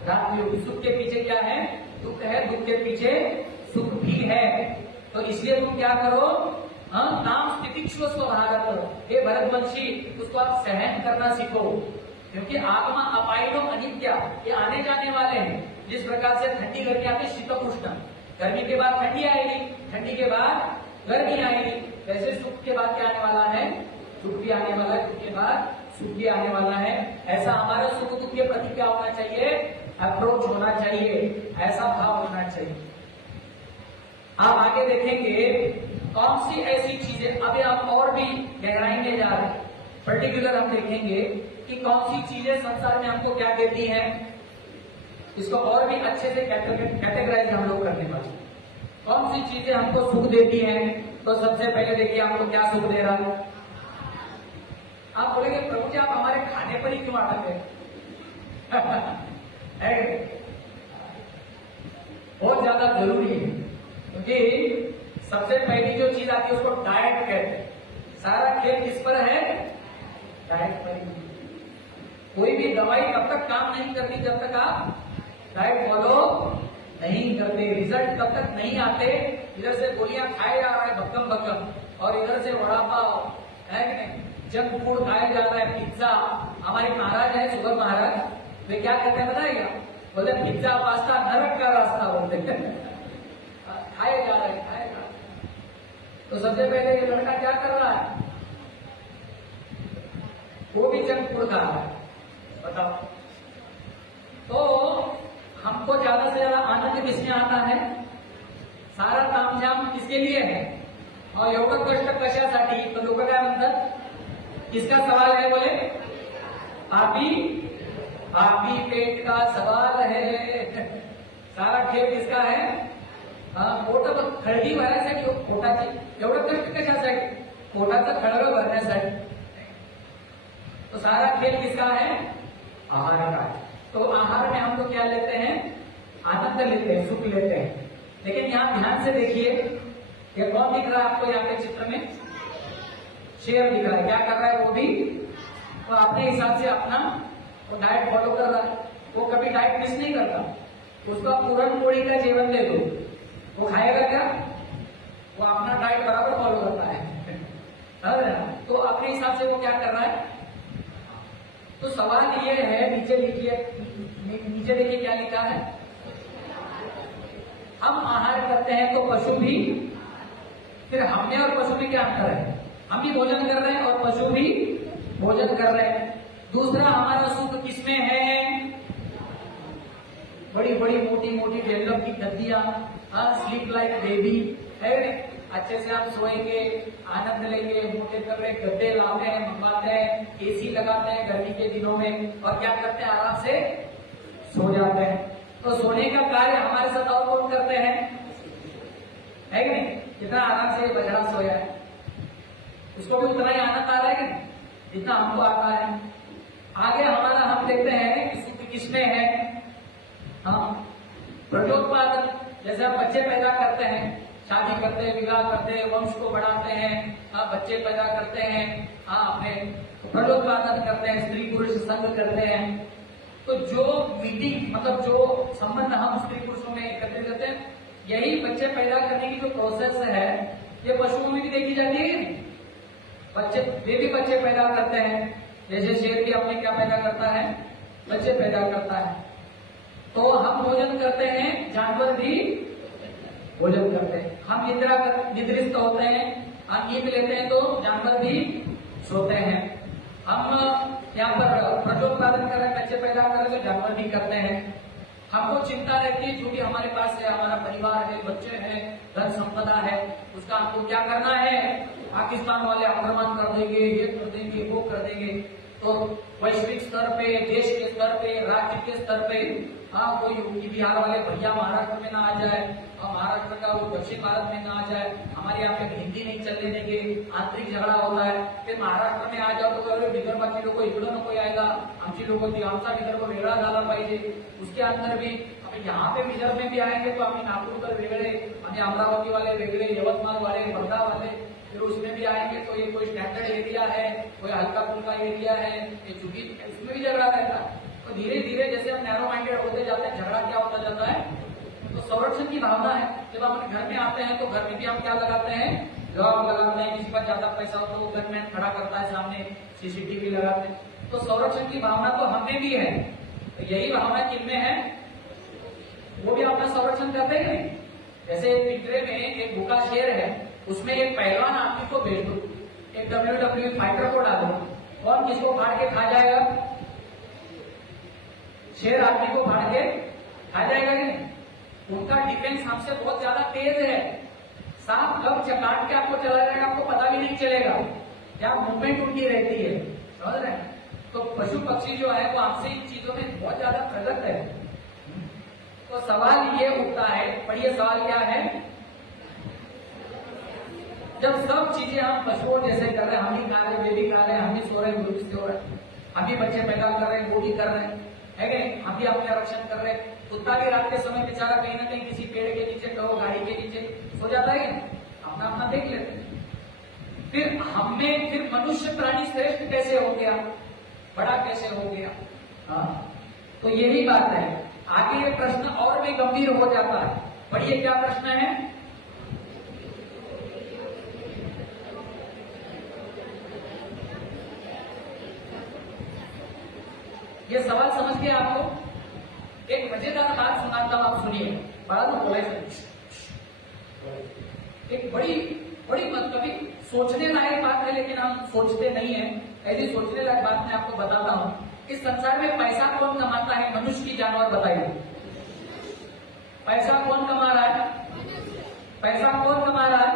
रात भी होगी। सुख के पीछे क्या है, दुख है, दुख के पीछे सुख भी है। तो इसलिए तुम क्या करो, नाम स्थितिक्ष्व स्वभारत, हे भरतवंशी उसको आप सहन करना सीखो, क्योंकि आगमा अपायनो अनित्या, ये आने जाने वाले हैं। जिस प्रकार से ठंडी गर्मी आती है, शीतोष्ण, गर्मी के बाद ठंडी आएगी, ठंडी के बाद गर्मी आएगी, वैसे सुख के बाद क्या आने वाला है, सुख भी आने वाला है, सुख के बाद सुख भी आने वाला है। ऐसा हमारा सुख दुख के प्रति क्या होना चाहिए, अप्रोच होना चाहिए, ऐसा भाव होना चाहिए। आप आगे देखेंगे कौन सी ऐसी चीजें, अभी आप और भी गहराई में जा रहे हैं, पर्टिकुलर हम देखेंगे कि कौन सी चीजें संसार में हमको क्या देती हैं, इसको और भी अच्छे से कैटेगराइज हम लोग करने वाले। कौन सी चीजें हमको सुख देती हैं, तो सबसे पहले देखिए हमको क्या सुख दे रहा है। आप बोलेंगे प्रभु जी आप हमारे खाने पर ही क्यों अटक गए? बहुत ज्यादा जरूरी है, क्योंकि सबसे पहली जो चीज आती है उसको डाइट कहते हैं। सारा खेल किस पर है? डाइट पर ही। कोई भी दवाई तब तक काम नहीं करती जब तक आप डाइट फॉलो नहीं करते, रिजल्ट तब तक नहीं आते। इधर से गोलियां खाए जा रहा है भक्कम भक्कम, और इधर से वड़ा पाव है कि नहीं, जंक फूड खाया जा रहा है, पिज्जा। हमारे महाराज है सुगर महाराज, वे क्या कहते हैं बताइएगा? बोले पिज्जा पास्ता नरक का रास्ता बोलते हैं। खाए जा रहे हैं, खाए जा रहे हैं। तो सबसे पहले ये लड़का क्या कर रहा है? वो भी जंक फूड खा रहा है, बताओ। तो हमको ज्यादा से ज्यादा आनंद किसमें आता है? सारा तामझाम किसके लिए है? और एवढं कष्ट कशासाठी? तो लोक काय म्हणतात? किसका सवाल है? बोले पापी पेट का सवाल है। सारा खेळ किसका है? पोट खळगी भरण्यासाठी, पोटाची एवढं कष्ट कशासाठी? पोटाचं खळगं भरण्यासाठी। तो सारा खेल किसका है? आहार का है। तो आहार में हम लोग क्या लेते हैं? आनंद लेते हैं, सुख लेते हैं। लेकिन यहाँ ध्यान से देखिए, ये कौन दिख रहा है आपको यहाँ के चित्र में? शेर दिख रहा है। क्या कर रहा है वो भी? तो अपने हिसाब से अपना वो डाइट फॉलो कर रहा है। वो कभी डाइट मिस नहीं करता। उसको पूरन पोड़ी का जीवन दे दो, वो खाएगा क्या? वो अपना डाइट बराबर फॉलो करता है। तो अपने हिसाब से वो क्या कर रहा है? तो सवाल ये है, नीचे लिखिए, नीचे देखिए क्या लिखा है। हम आहार करते हैं तो पशु भी, फिर हमने और पशु में क्या अंतर है? हम भी भोजन कर रहे हैं और पशु भी भोजन कर रहे हैं। दूसरा, हमारा सुख किसमें है? बड़ी बड़ी मोटी मोटी डेवलप की गद्दियां, स्लीप लाइक बेबी है, अच्छे से आप सोएंगे, आनंद लेंगे, मोटे कर रहे गद्दे लाते हैं, मंगवाते हैं, एसी लगाते हैं गर्मी के दिनों में, और क्या करते हैं? आराम से सो जाते हैं। तो सोने का कार्य हमारे साथ और कौन करते हैं? है कि नहीं? कितना आराम से बजरा सोया है, उसको भी उतना ही आनंद आ रहा है कि नहीं, जितना हमको आता है। आगे हमारा हम देखते हैं कि सुख किसमें है? हाँ, प्रजोत्पादन। जैसे हम बच्चे पैदा करते हैं, शादी करते हैं, विवाह करते हैं, वंश को बढ़ाते हैं, बच्चे पैदा करते हैं, अपने प्रजोत्पादन करते हैं, स्त्री पुरुष संग करते हैं। तो जो मीटिंग, मतलब जो संबंध हम स्त्री पुरुषों में एकत्रित करते हैं, यही बच्चे पैदा करने की जो प्रोसेस है, ये पशुओं में भी देखी जाती है। बच्चे, वे भी बच्चे पैदा करते हैं। जैसे शेर भी अपने क्या पैदा करता है? बच्चे पैदा करता है। तो हम भोजन करते हैं, जानवर भी भोजन करते हैं। हम निद्रिस्त होते हैं, हम नींद लेते हैं, तो जानवर भी सोते हैं। हम यहाँ पर प्रजोत्पादन कर रहे हैं, बच्चे पैदा कर रहे हैं, तो जानवर भी करते हैं। हमको चिंता रहती है, जो भी हमारे पास है, हमारा परिवार है, बच्चे हैं, धन संपदा है, उसका हमको क्या करना है? पाकिस्तान वाले आक्रमण कर देंगे, ये कर देंगे, वो कर देंगे। तो वैश्विक स्तर पे, देश के स्तर पे, राज्य के स्तर पे, कोई यूपी बिहार वाले भैया महाराष्ट्र में ना आ जाए, और महाराष्ट्र का वो दक्षिण भारत में ना आ जाए, हमारे यहाँ पे हिंदी नहीं चलने देंगे, आंतरिक झगड़ा होता है। फिर महाराष्ट्र में आ जाओ तो कहोगे विदर्भाची लोक इकडं नको यायला, आमची लोक, आमचा विदर्भ वेगळा झाला पाहिजे। उसके अंदर भी अब यहाँ पे विदर्भ में भी आएंगे तो हमें नागपुरकर वेगळे, हमें अमरावती वाले वेगळे, यवतमाल वाले, वर्धा वाले, फिर उसमें भी आएंगे तो ये कोई स्टैंडर्ड एरिया है, कोई हल्का फुल्का एरिया है, ये चूंकि उसमें भी झगड़ा रहता है। तो धीरे धीरे जैसे हम नैरो माइंडेड होते जाते हैं, झगड़ा क्या होता जाता है? तो संरक्षण की भावना है। जब हम अपने घर में आते हैं तो घर में भी हम क्या लगाते हैं? जवाब लगाते हैं। किसी पर ज्यादा पैसा हो तो गनमैन खड़ा करता है सामने, सीसीटीवी लगाते हैं। तो संरक्षण की भावना तो हमें भी है। तो यही भावना किनमें है? वो भी अपना संरक्षण करते हैं। जैसे पिंजरे में एक भूखा शेर है, उसमें एक पहलवान आदमी को भेज दो, एक WWE फाइटर को डालो, कौन किसको फाड़ के खा जाएगा? शेर आदमी को फाड़ के खा जाएगा कि नहीं? उनका डिफेंस हमसे बहुत ज्यादा तेज है। सांप कब काट के आपको चला जाएगा आपको पता भी नहीं चलेगा, क्या मूवमेंट उनकी रहती है, समझ रहे हैं? तो पशु पक्षी जो है वो हमसे इन चीजों में बहुत ज्यादा प्रगत है। तो सवाल ये उठता है, पढ़िए सवाल क्या है? जब सब चीजें हम पशुओं जैसे कर रहे हैं, हम भी खा रहे, वे भी खा रहे हैं, हम भी सो रहे, ग्रुप से हो रहे हैं, हम भी बच्चे पैदा कर रहे हैं, वो भी कर रहे हैं, है कि नहीं? हम भी अपना रक्षण कर रहे हैं, कुत्ता भी रात के समय बेचारा कहीं ना कहीं किसी पेड़ के नीचे, कहो गाड़ी के नीचे सो जाता है, अपना अपना देख लेते हैं। फिर मनुष्य प्राणी श्रेष्ठ कैसे हो गया, बड़ा कैसे हो गया? हाँ, तो यही बात है। आगे ये प्रश्न और भी गंभीर हो जाता है। पढ़िए क्या प्रश्न है? ये सवाल समझ गया आपको? एक मजेदार बात सुनाता हूं, आप सुनिए। बड़ा तो बोला एक बड़ी बड़ी मतलब सोचने लायक बात है, लेकिन हम सोचते नहीं है। ऐसी सोचने लायक बात मैं आपको बताता हूं। इस संसार में पैसा कौन कमाता है, मनुष्य की जानवर? बताइए, पैसा कौन कमा रहा है? पैसा कौन कमा रहा है?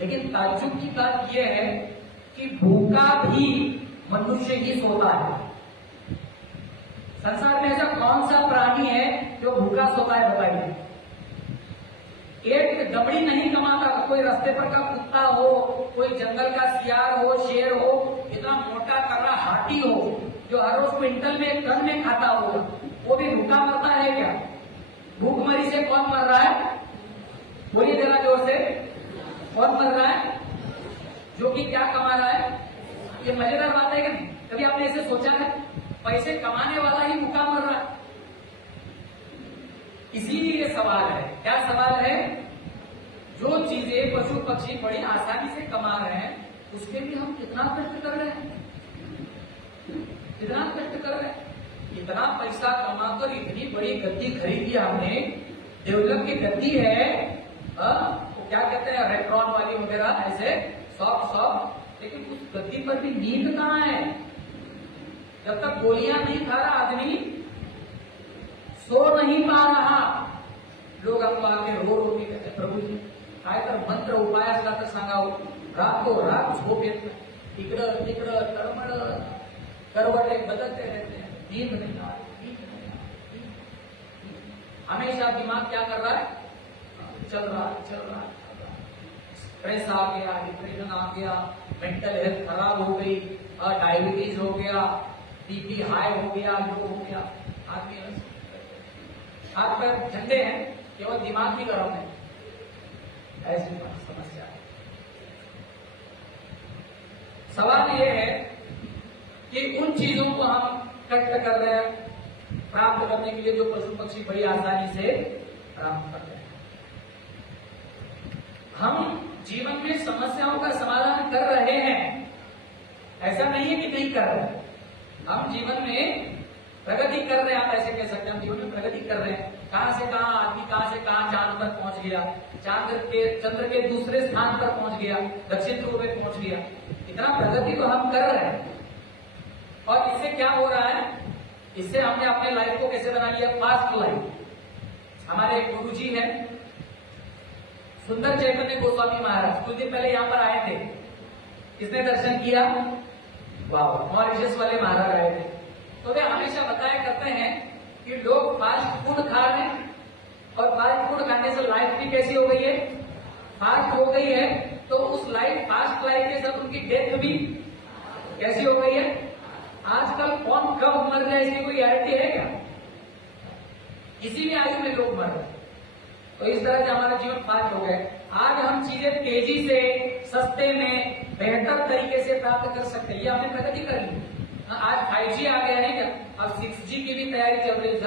लेकिन ताज्जुब की बात यह है कि भूखा भी मनुष्य ही सोता है। संसार में ऐसा कौन सा प्राणी है जो भूखा सोता है? बताइए। एक दबड़ी नहीं कमाता। कोई रास्ते पर का कुत्ता हो, कोई जंगल का सियार हो, शेर हो, इतना मोटा तगड़ा हाथी हो जो हर रोज क्विंटल में, टन में खाता होगा, वो भी भूखा मरता है क्या? भूखमरी से कौन मर रहा है? बोलिए जरा जोर से, कौन मर रहा है? जो कि क्या कमा रहा है? ये मजेदार बात है कि कभी आपने ऐसे सोचा है? पैसे कमाने वाला ही भूखा मर रहा है। इसीलिए ये सवाल है। क्या सवाल है? जो चीजें पशु पक्षी बड़ी आसानी से कमा रहे हैं, उसके लिए हम कितना कष्ट कर रहे हैं? कितना कष्ट कर रहे हैं? इतना पैसा कमाकर इतनी बड़ी गद्दी खरीदी हमने, डेवलप की गद्दी है, तो क्या कहते हैं, रेट्रॉन वाली वगैरह, ऐसे सॉफ्ट, लेकिन उस गद्दी पर भी नींद कहाँ है? जब तक गोलियां नहीं खा रहा आदमी सो नहीं पा रहा। लोग हमको आके रो के कहते, प्रभू जी काय तर मंत्र उपाय असला तर सांगाव, रात झोप येत नाही, इकडं तिकडं तळमळ करवटे बदलते रहते हैं, नींद नहीं आ रही। हमेशा दिमाग क्या कर रहा है? चल रहा। स्ट्रेस आ गया, डिप्रेशन आ गया, मेंटल हेल्थ खराब हो गई, डायबिटीज हो गया, बीपी हाई हो गया, लो हो गया, आदमी हाथ पैर ठंडे हैं, केवल दिमाग भी गर्म है। ऐसी समस्या है। सवाल यह है कि उन चीजों को हम कष्ट कर रहे हैं प्राप्त करने के लिए जो पशु पक्षी बड़ी आसानी से प्राप्त कर रहे हैं। हम जीवन में समस्याओं का समाधान कर रहे हैं, ऐसा नहीं है कि नहीं कर रहे। हम जीवन में प्रगति कर रहे हैं, आप ऐसे कह सकते हैं। हम जीवन में प्रगति कर रहे हैं। कहां से कहां आदमी, कहां से कहां चांद पर पहुंच गया, चंद्र के दूसरे स्थान पर पहुंच गया, दक्षिण ध्रुव में पहुंच गया। इतना प्रगति तो हम कर रहे हैं। और इससे क्या हो रहा है? इससे हमने अपने लाइफ को कैसे बना लिया? Fast life. हमारे एक गुरु जी है, सुंदर चैतन्य गोस्वामी महाराज, कुछ दिन पहले यहां पर आए थे। किसने दर्शन किया? वाह, मॉरिशस वाले महाराज आए थे। तो वे हमेशा बताया करते हैं कि लोग फास्ट फूड खा रहे हैं, और फास्ट फूड खाने से लाइफ भी कैसी हो गई है? फास्ट हो गई है। तो उस फास्ट लाइफ के साथ उनकी डेथ भी कैसी हो गई है? आजकल कौन कब मर जाए इसकी कोई गारंटी है क्या? इसीलिए आयु में लोग मर रहे हैं। तो इस तरह से हमारा जीवन फास्ट हो गया। आज हम चीजें तेजी से, सस्ते में, बेहतर तरीके से प्राप्त कर सकते हैं। ये हमने प्रगति कर ली। आज 5G आ गया है क्या? अब 6G की भी तैयारी चल रही है।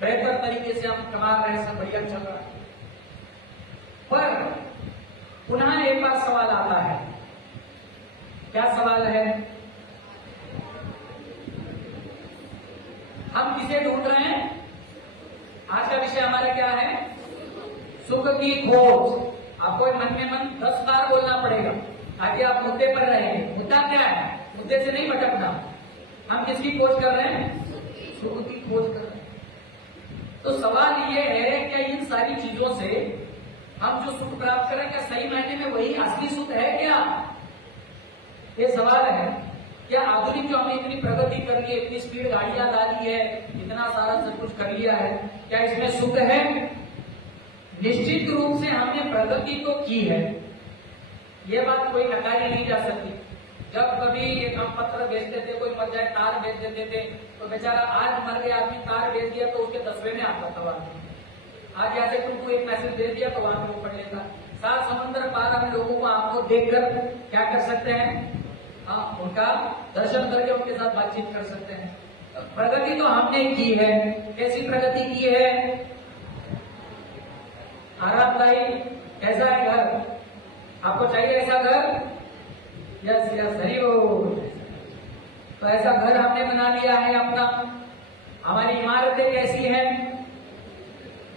बेहतर तरीके से हम कमा रहे हैं, सब बढ़िया चल रहा है। पर पुनः एक बार सवाल आता है। क्या सवाल है? हम किसे ढूंढ रहे हैं? आज का विषय हमारा क्या है? सुख की खोज। आपको मन में मन 10 बार बोलना पड़ेगा ताकि आप मुद्दे पर रहेंगे। मुद्दा क्या है? मुद्दे से नहीं भटकना। हम किसकी खोज कर रहे हैं? सुख की खोज कर रहे हैं। तो सवाल ये है, क्या इन सारी चीजों से हम जो सुख प्राप्त करें, क्या सही मायने में वही असली सुख है क्या? ये सवाल है। क्या आधुनिक जो हमने इतनी प्रगति कर ली है, इतनी स्पीड गाड़ियां डाली है, इतना सारा सब कुछ कर लिया है, क्या इसमें सुख है? निश्चित रूप से हमने प्रगति तो की है, ये बात कोई नकारी नहीं जा सकती। जब कभी एक हम पत्र भेजते थे, कोई मर जाए तार भेज देते थे, तो बेचारा आज मर गया आदमी तार भेज दिया तो उसके 10वें में आता था आदमी। आज यहाँ से तुमको एक मैसेज दे दिया तो वहां पे वो पढ़ लेगा। 7 समुद्र पार हम लोगों को आपको देखकर क्या कर सकते हैं, हाँ उनका दर्शन करके उनके साथ बातचीत कर सकते हैं। प्रगति तो हमने की है। कैसी प्रगति की है? आराम भाई, कैसा है घर? आपको चाहिए ऐसा घर? यस यस, हरी बोल। तो ऐसा घर हमने बना लिया है अपना। हमारी इमारतें कैसी हैं?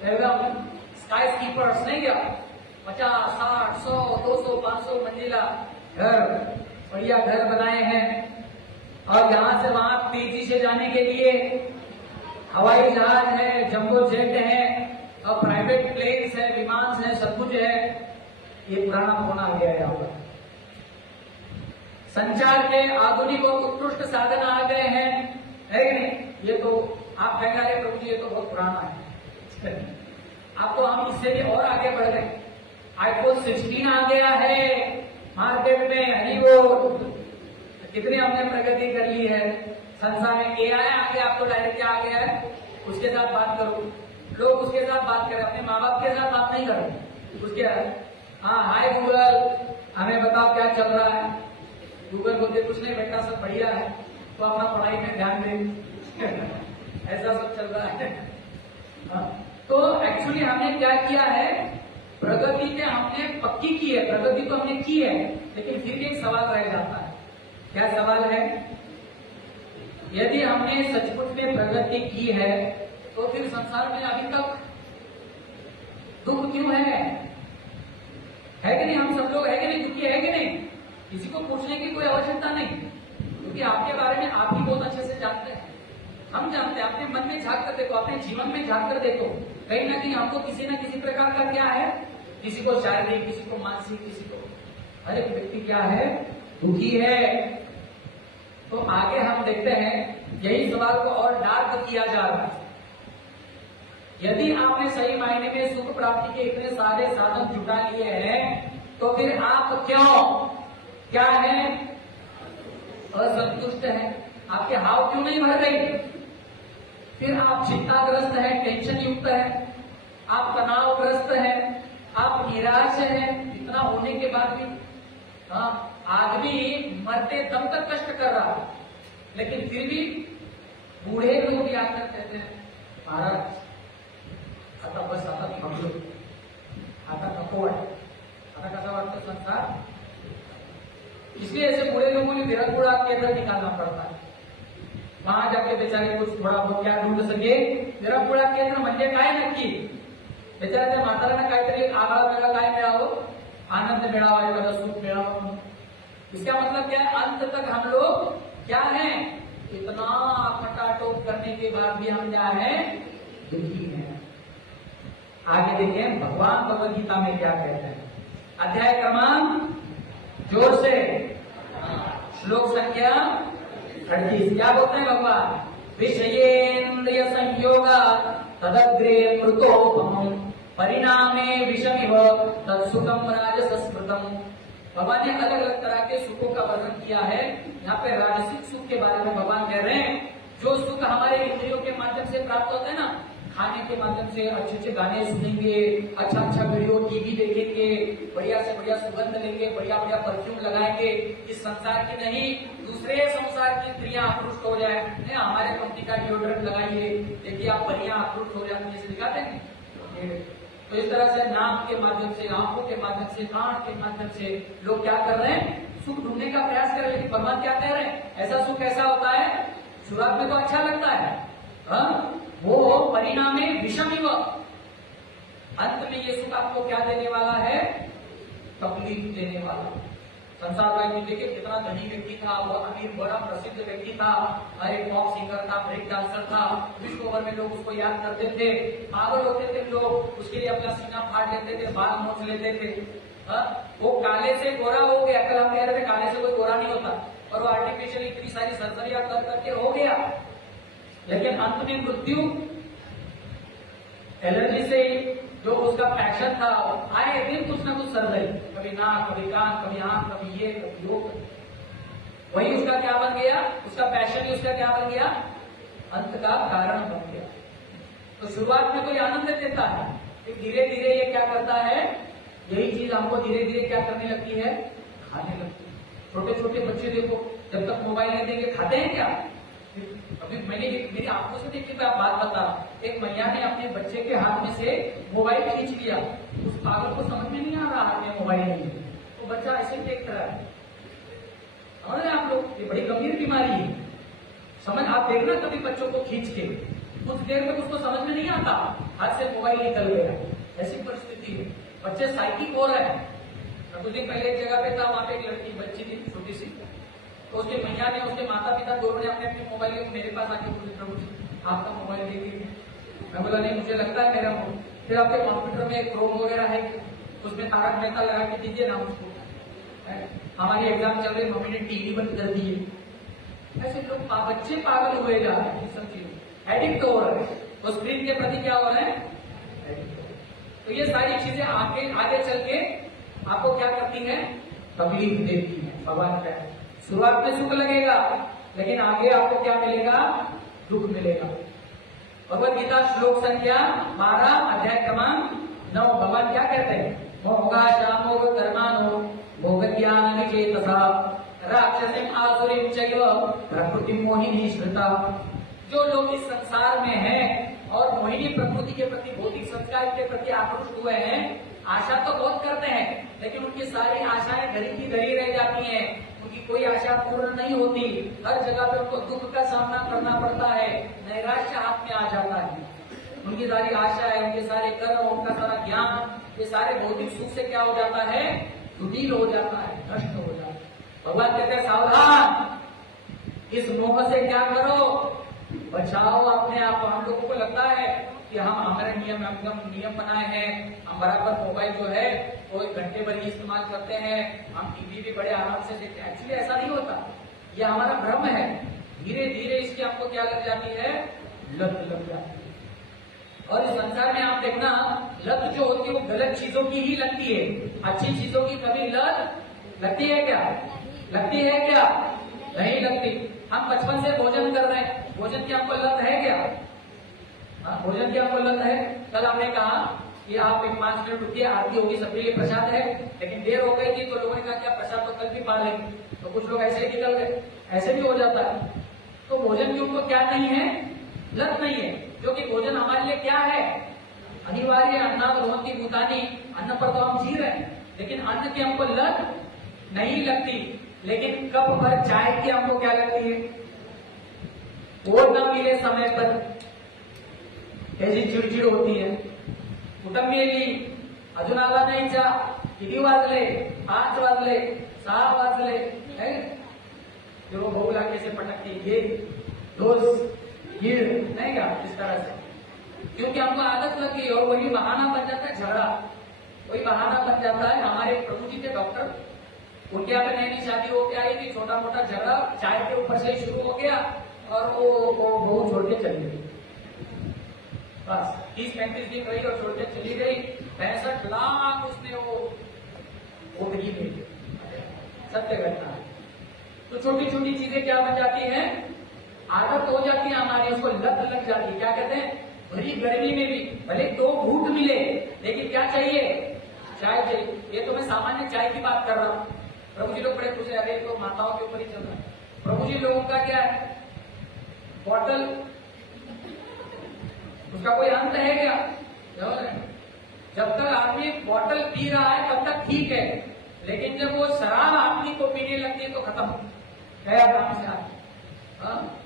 एकदम स्काई स्कीपर्स नहीं क्या, 50, 60, 100, 200, 500 मंजिला घर, बढ़िया घर बनाए हैं। और यहां से वहां तेजी से जाने के लिए हवाई जहाज है, जंबो जेट है, और प्राइवेट प्लेन्स है, विमान है, सब कुछ है। ये पुराना फोन आ गया है यहाँ पर। संचार के आधुनिक और उत्कृष्ट साधन आ गए हैं, है कि नहीं? ये तो आप कहेंगे अरे प्रभु जी ये तो बहुत पुराना है। आपको हम इससे भी और आगे बढ़ गए। iPhone 16 आ गया है मार्केट में, हरी बोल। कितनी हमने प्रगति कर ली है। संसार में AI आ गया, आपको डायरेक्ट क्या आ गया है, उसके साथ बात करो। लोग उसके साथ बात करें, अपने माँ बाप के साथ बात नहीं करो। उसके हाँ, हाय गूगल हमें बताओ क्या चल रहा है। गूगल बोलते कुछ नहीं बेटा सब बढ़िया है, तो अपना पढ़ाई में ध्यान दे। ऐसा सब चल रहा है। तो एक्चुअली हमने क्या किया है, प्रगति में हमने पक्की की है, प्रगति तो हमने की है, लेकिन फिर भी एक सवाल रह जाता है। क्या सवाल है? यदि हमने सचमुच में प्रगति की है तो फिर संसार में अभी तक दुख क्यों है कि नहीं? हम सब लोग है कि नहीं, दुखी है कि नहीं? किसी को पूछने की कोई आवश्यकता नहीं, क्योंकि आपके बारे में आप ही बहुत अच्छे से जानते हैं। हम जानते हैं। अपने मन में झांक कर देखो, अपने जीवन में झांक कर देखो, कहीं ना कहीं हमको किसी न किसी प्रकार का क्या है, किसी को शारीरिक, किसी को मानसिक, किसी को, हर एक व्यक्ति क्या है, दुखी है। तो आगे हम देखते हैं, यही सवाल को और डार्क किया जा रहा है। यदि आपने सही मायने में सुख प्राप्ति के इतने सारे साधन जुटा लिए हैं, तो फिर आप क्या है, असंतुष्ट है? आपके हाव क्यों नहीं भर रही? फिर आप चिंताग्रस्त है, टेंशन युक्त है, आप तनावग्रस्त है, आप निराश है। इतना होने के बाद भी आदमी मरते दम तक कष्ट कर रहा है, लेकिन फिर भी बूढ़े लोग भी आकर कहते हैं महाराज आता बस आता थांबलो, आता नको वाट, आता कसा वाटतो संसार। इसलिए ऐसे बुरे लोगों ने विरगुड़ा केंद्र निकालना पड़ता है। वहां जाके बेचारे कुछ थोड़ा बहुत क्या ढूंढ सके, विरगुड़ा केंद्र म्हणजे काय नक्की? बेचारा त्या म्हाताऱ्याला काहीतरी आगळा वेगळा काय मिळावं, आनंद मिळावा, एखादा सुख मिळावं। इसका मतलब क्या है, अंत तक हम लोग क्या है, इतना खटाटोप करने के बाद भी हम क्या है, दुखी हैं। आगे देखें भगवान भगवद गीता में क्या कहते हैं। अध्याय क्रमांक जोर से, श्लोक संख्या 38। क्या बोलते हैं भगवान? विषयेन्द्रिय संयोगा तदग्रे मृतोपम परिणामे विषमिव तत्सुखम राजस स्मृतम। भगवान ने अलग अलग तरह के सुखों का वर्णन किया है। यहाँ पे राजसिक सुख के बारे में भगवान कह रहे हैं, जो सुख हमारे इंद्रियों के माध्यम से प्राप्त होता है ना, खाने के माध्यम से अच्छे अच्छे गाने सुनेंगे, अच्छा अच्छा वीडियो टीवी देखेंगे, बढ़िया से बढ़िया सुगंध लेंगे, बढ़िया बढ़िया परफ्यूम लगाएंगे, इस संसार की नहीं दूसरे संसार की स्त्रियां आकृष्ट हो जाए। हमारे कंपनी का डिओड्रेंट लगाइए, देखिए आप बढ़िया आकृष्ट हो जाते हैं, दिखाते हैं। तो इस तरह से नाक के माध्यम से, आंखों के माध्यम से, कान के माध्यम से लोग क्या कर रहे हैं, सुख ढूंढने का प्रयास कर रहे हैं। लेकिन भगवान क्या कह रहे हैं, ऐसा सुख कैसा होता है, शुरुआत में तो अच्छा लगता है, वो परिणाम में विषम ही, अंत में ये सुख आपको क्या देने वाला है, तकलीफ देने वाला। संसार में देखिए कितना धनी व्यक्ति था, वो अमीर बड़ा प्रसिद्ध व्यक्ति था, एक पॉप सिंगर था, ब्रेक डांसर था, विश्व भर में लोग उसको याद करते थे, पागल होते थे लोग, उसके लिए अपना सीना फाड़ लेते थे, बाल नोच लेते थे। वो काले से गोरा हो गया, कल हम कह रहे थे काले से कोई गोरा नहीं होता, और वो आर्टिफिशियल इतनी सारी सर्जरियां कर करके हो गया, लेकिन अंत में मृत्यु एलर्जी से ही। जो उसका पैशन था, आए दिन कुछ ना कुछ सर्जरी, कभी नाक, कभी कान, कभी आंख, कभी ये, कभी वो। वही उसका क्या बन गया, उसका पैशन ही उसका क्या बन गया, अंत का कारण बन गया। तो शुरुआत में तो ये आनंद देता है, फिर धीरे धीरे ये क्या करता है, यही चीज हमको धीरे धीरे क्या करने लगती है, खाने लगती है। छोटे छोटे बच्चे देखो, जब तक मोबाइल नहीं देंगे खाते हैं क्या? अभी मैंने मेरी आंखों से देखी मैं बात बता रहा हूं, एक मैया ने अपने बच्चे के हाथ में से मोबाइल खींच लिया, उस पागल को समझ में नहीं आ रहा हाथ में मोबाइल नहीं है, तो बच्चा ऐसे देख रहा है। समझ रहे आप लोग, ये बड़ी गंभीर बीमारी है। समझ, आप देखना कभी बच्चों को खींच के, कुछ देर में उसको समझ में नहीं आता, हाथ से मोबाइल निकल गया, ऐसी परिस्थिति है। बच्चे साइकिक हो रहे हैं। कुछ दिन पहले एक जगह पे था, वहां पे एक लड़की बच्ची थी छोटी सी, तो उसके मैया ने, उसके माता पिता दोनों ने अपने अपने मोबाइल को मेरे पास आके पूछे, प्रभु जी आपका मोबाइल देखिए। मैं बोला नहीं, मुझे लगता है मेरा मोबाइल। फिर आपके कंप्यूटर में क्रोम वगैरह है, उसमें तारक मेहता लगा के दीजिए ना उसको। हमारी एग्जाम चल रही, मम्मी ने टीवी बंद कर दी है। ऐसे लोग बच्चे पागल हुए जा रहे हैं, सब चीजें एडिक्ट हो रहे हैं, तो स्क्रीन के प्रति क्या हो रहे हैं। तो ये सारी चीजें आगे चल के आपको क्या करती है, तकलीफ देती है। भगवान क्या है, शुरुआत में सुख लगेगा, लेकिन आगे आपको क्या मिलेगा, दुख मिलेगा। भगवत गीता श्लोक संख्या 12 अध्याय क्रमांक 9, भगवान क्या कहते हैं, मोगा शामोग कर्मानो भोग ज्ञान निचेतसा राक्षसीम आसुरीम चैव प्रकृति मोहिनी श्रुता। जो लोग इस संसार में हैं और मोहिनी प्रकृति के प्रति, भौतिक संस्कार के प्रति आकृष्ट हुए हैं, आशा तो बहुत करते हैं, लेकिन उनकी सारी आशाएं धरी की धरी रह जाती हैं, उनकी कोई आशा पूर्ण नहीं होती। हर जगह पे उनको दुख का सामना करना पड़ता है, नैराश्य हाथ में आ जाता है। उनकी सारी आशा है, उनके सारे कर्म, उनका सारा ज्ञान, ये सारे भौतिक सुख से क्या हो जाता है, दुर्दीन हो जाता है, नष्ट हो जाता है। भगवान कहते हैं सावधान, इस मोह से क्या करो, बचाओ अपने आप। हम लोगों को लगता है कि हम हमारे नियम बनाए हैं, हम बराबर मोबाइल जो है वो 1 घंटे भर ही इस्तेमाल करते हैं, हम टीवी भी बड़े आराम से देखते हैं। एक्चुअली ऐसा नहीं होता, ये हमारा भ्रम है। धीरे धीरे इसकी आपको क्या लग जाती है, लत लग जाती है। और इस संसार में आप देखना, लत जो होती है वो गलत चीजों की ही लगती है, अच्छी चीजों की कभी लत लगती है क्या, लगती है क्या, नहीं लगती। हम बचपन से भोजन कर रहे हैं, भोजन की आपको लत है क्या, भोजन की आपको लत है। कल हमने कहा कि आप एक 5 मिनट रुकिए, आरती होगी, सबके लिए प्रसाद है, लेकिन देर हो गई थी तो लोगों ने कहा क्या प्रसाद तो कल भी पा लेंगे, तो कुछ लोग ऐसे ही निकल गए, ऐसे भी हो जाता है। तो भोजन की उनको क्या नहीं है, लत नहीं है, जो कि भोजन हमारे लिए क्या है, अनिवार्य। अन्ना रोहती भूतानी, अन्न पर तो हम जी रहे हैं, लेकिन अन्न की हमको लत नहीं लगती। लेकिन कप भर चाय की हमको क्या लगती है, वो न मिले समय पर ऐसी चिड़चिड़ होती है। कुटुंब मेली अजून आला नाही चा, किती वाजले, 5 वाजले, 6 वाजले, फिर वो भूख लाके से पटकती, ये दोस्त ये नहीं का, इस तरह से, क्योंकि हमको आदत लग गई और वही बहाना बन जाता है झगड़ा, वही बहाना बन जाता है। हमारे प्रभु जी थे डॉक्टर, उनके यहाँ पे नई नई शादी होके आई थी, छोटा मोटा झगड़ा चाय के ऊपर से शुरू हो गया और वो बहू छोड़ के चली गई। बस 30-35 दिन रही और छोड़ के चली गई। 65 लाख उसने वो नहीं मिली, सत्य घटना है। तो छोटी छोटी चीजें क्या बन जाती हैं, आदत हो जाती है हमारी, उसको लत लग जाती है। क्या कहते हैं, भरी गर्मी में भी भले 2 घूंट मिले, लेकिन क्या चाहिए, चाय चाहिए। ये तो मैं सामान्य चाय की बात कर रहा हूँ। प्रभु जी लोग बड़े खुश है, अरे तो माताओं के ऊपर ही चल रहा है। प्रभु जी लोगों का क्या है, बॉटल, उसका कोई अंत है क्या, जब तक आदमी बॉटल पी रहा है तब तक ठीक है, लेकिन जब वो शराब आदमी को पीने लगती है तो खत्म गया काम से आदमी।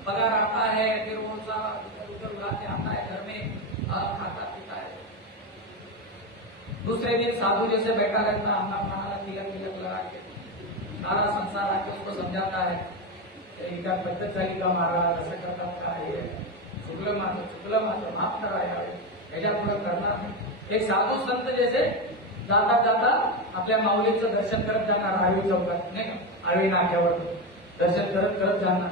पगार आता है, फिर वो उधर उड़ा के आता है घर में, खाता पीता है, दूसरे दिन साधु जैसे बैठा रहता, अपना खाना तिलक तिलक लगा के सारा संसार आके उसको समझाता है, इनका पद्धत झाली का महाराज असं करतात का, हे चुकलं मात्र माफ करा, याच्या पुढे करणार नाही। एक साधू संत जैसे जाता जाता आपल्या माऊलीचं दर्शन करत जाणार, आळवी चौकात नाही का, आळवी नाक्यावर दर्शन करत करत जाणार,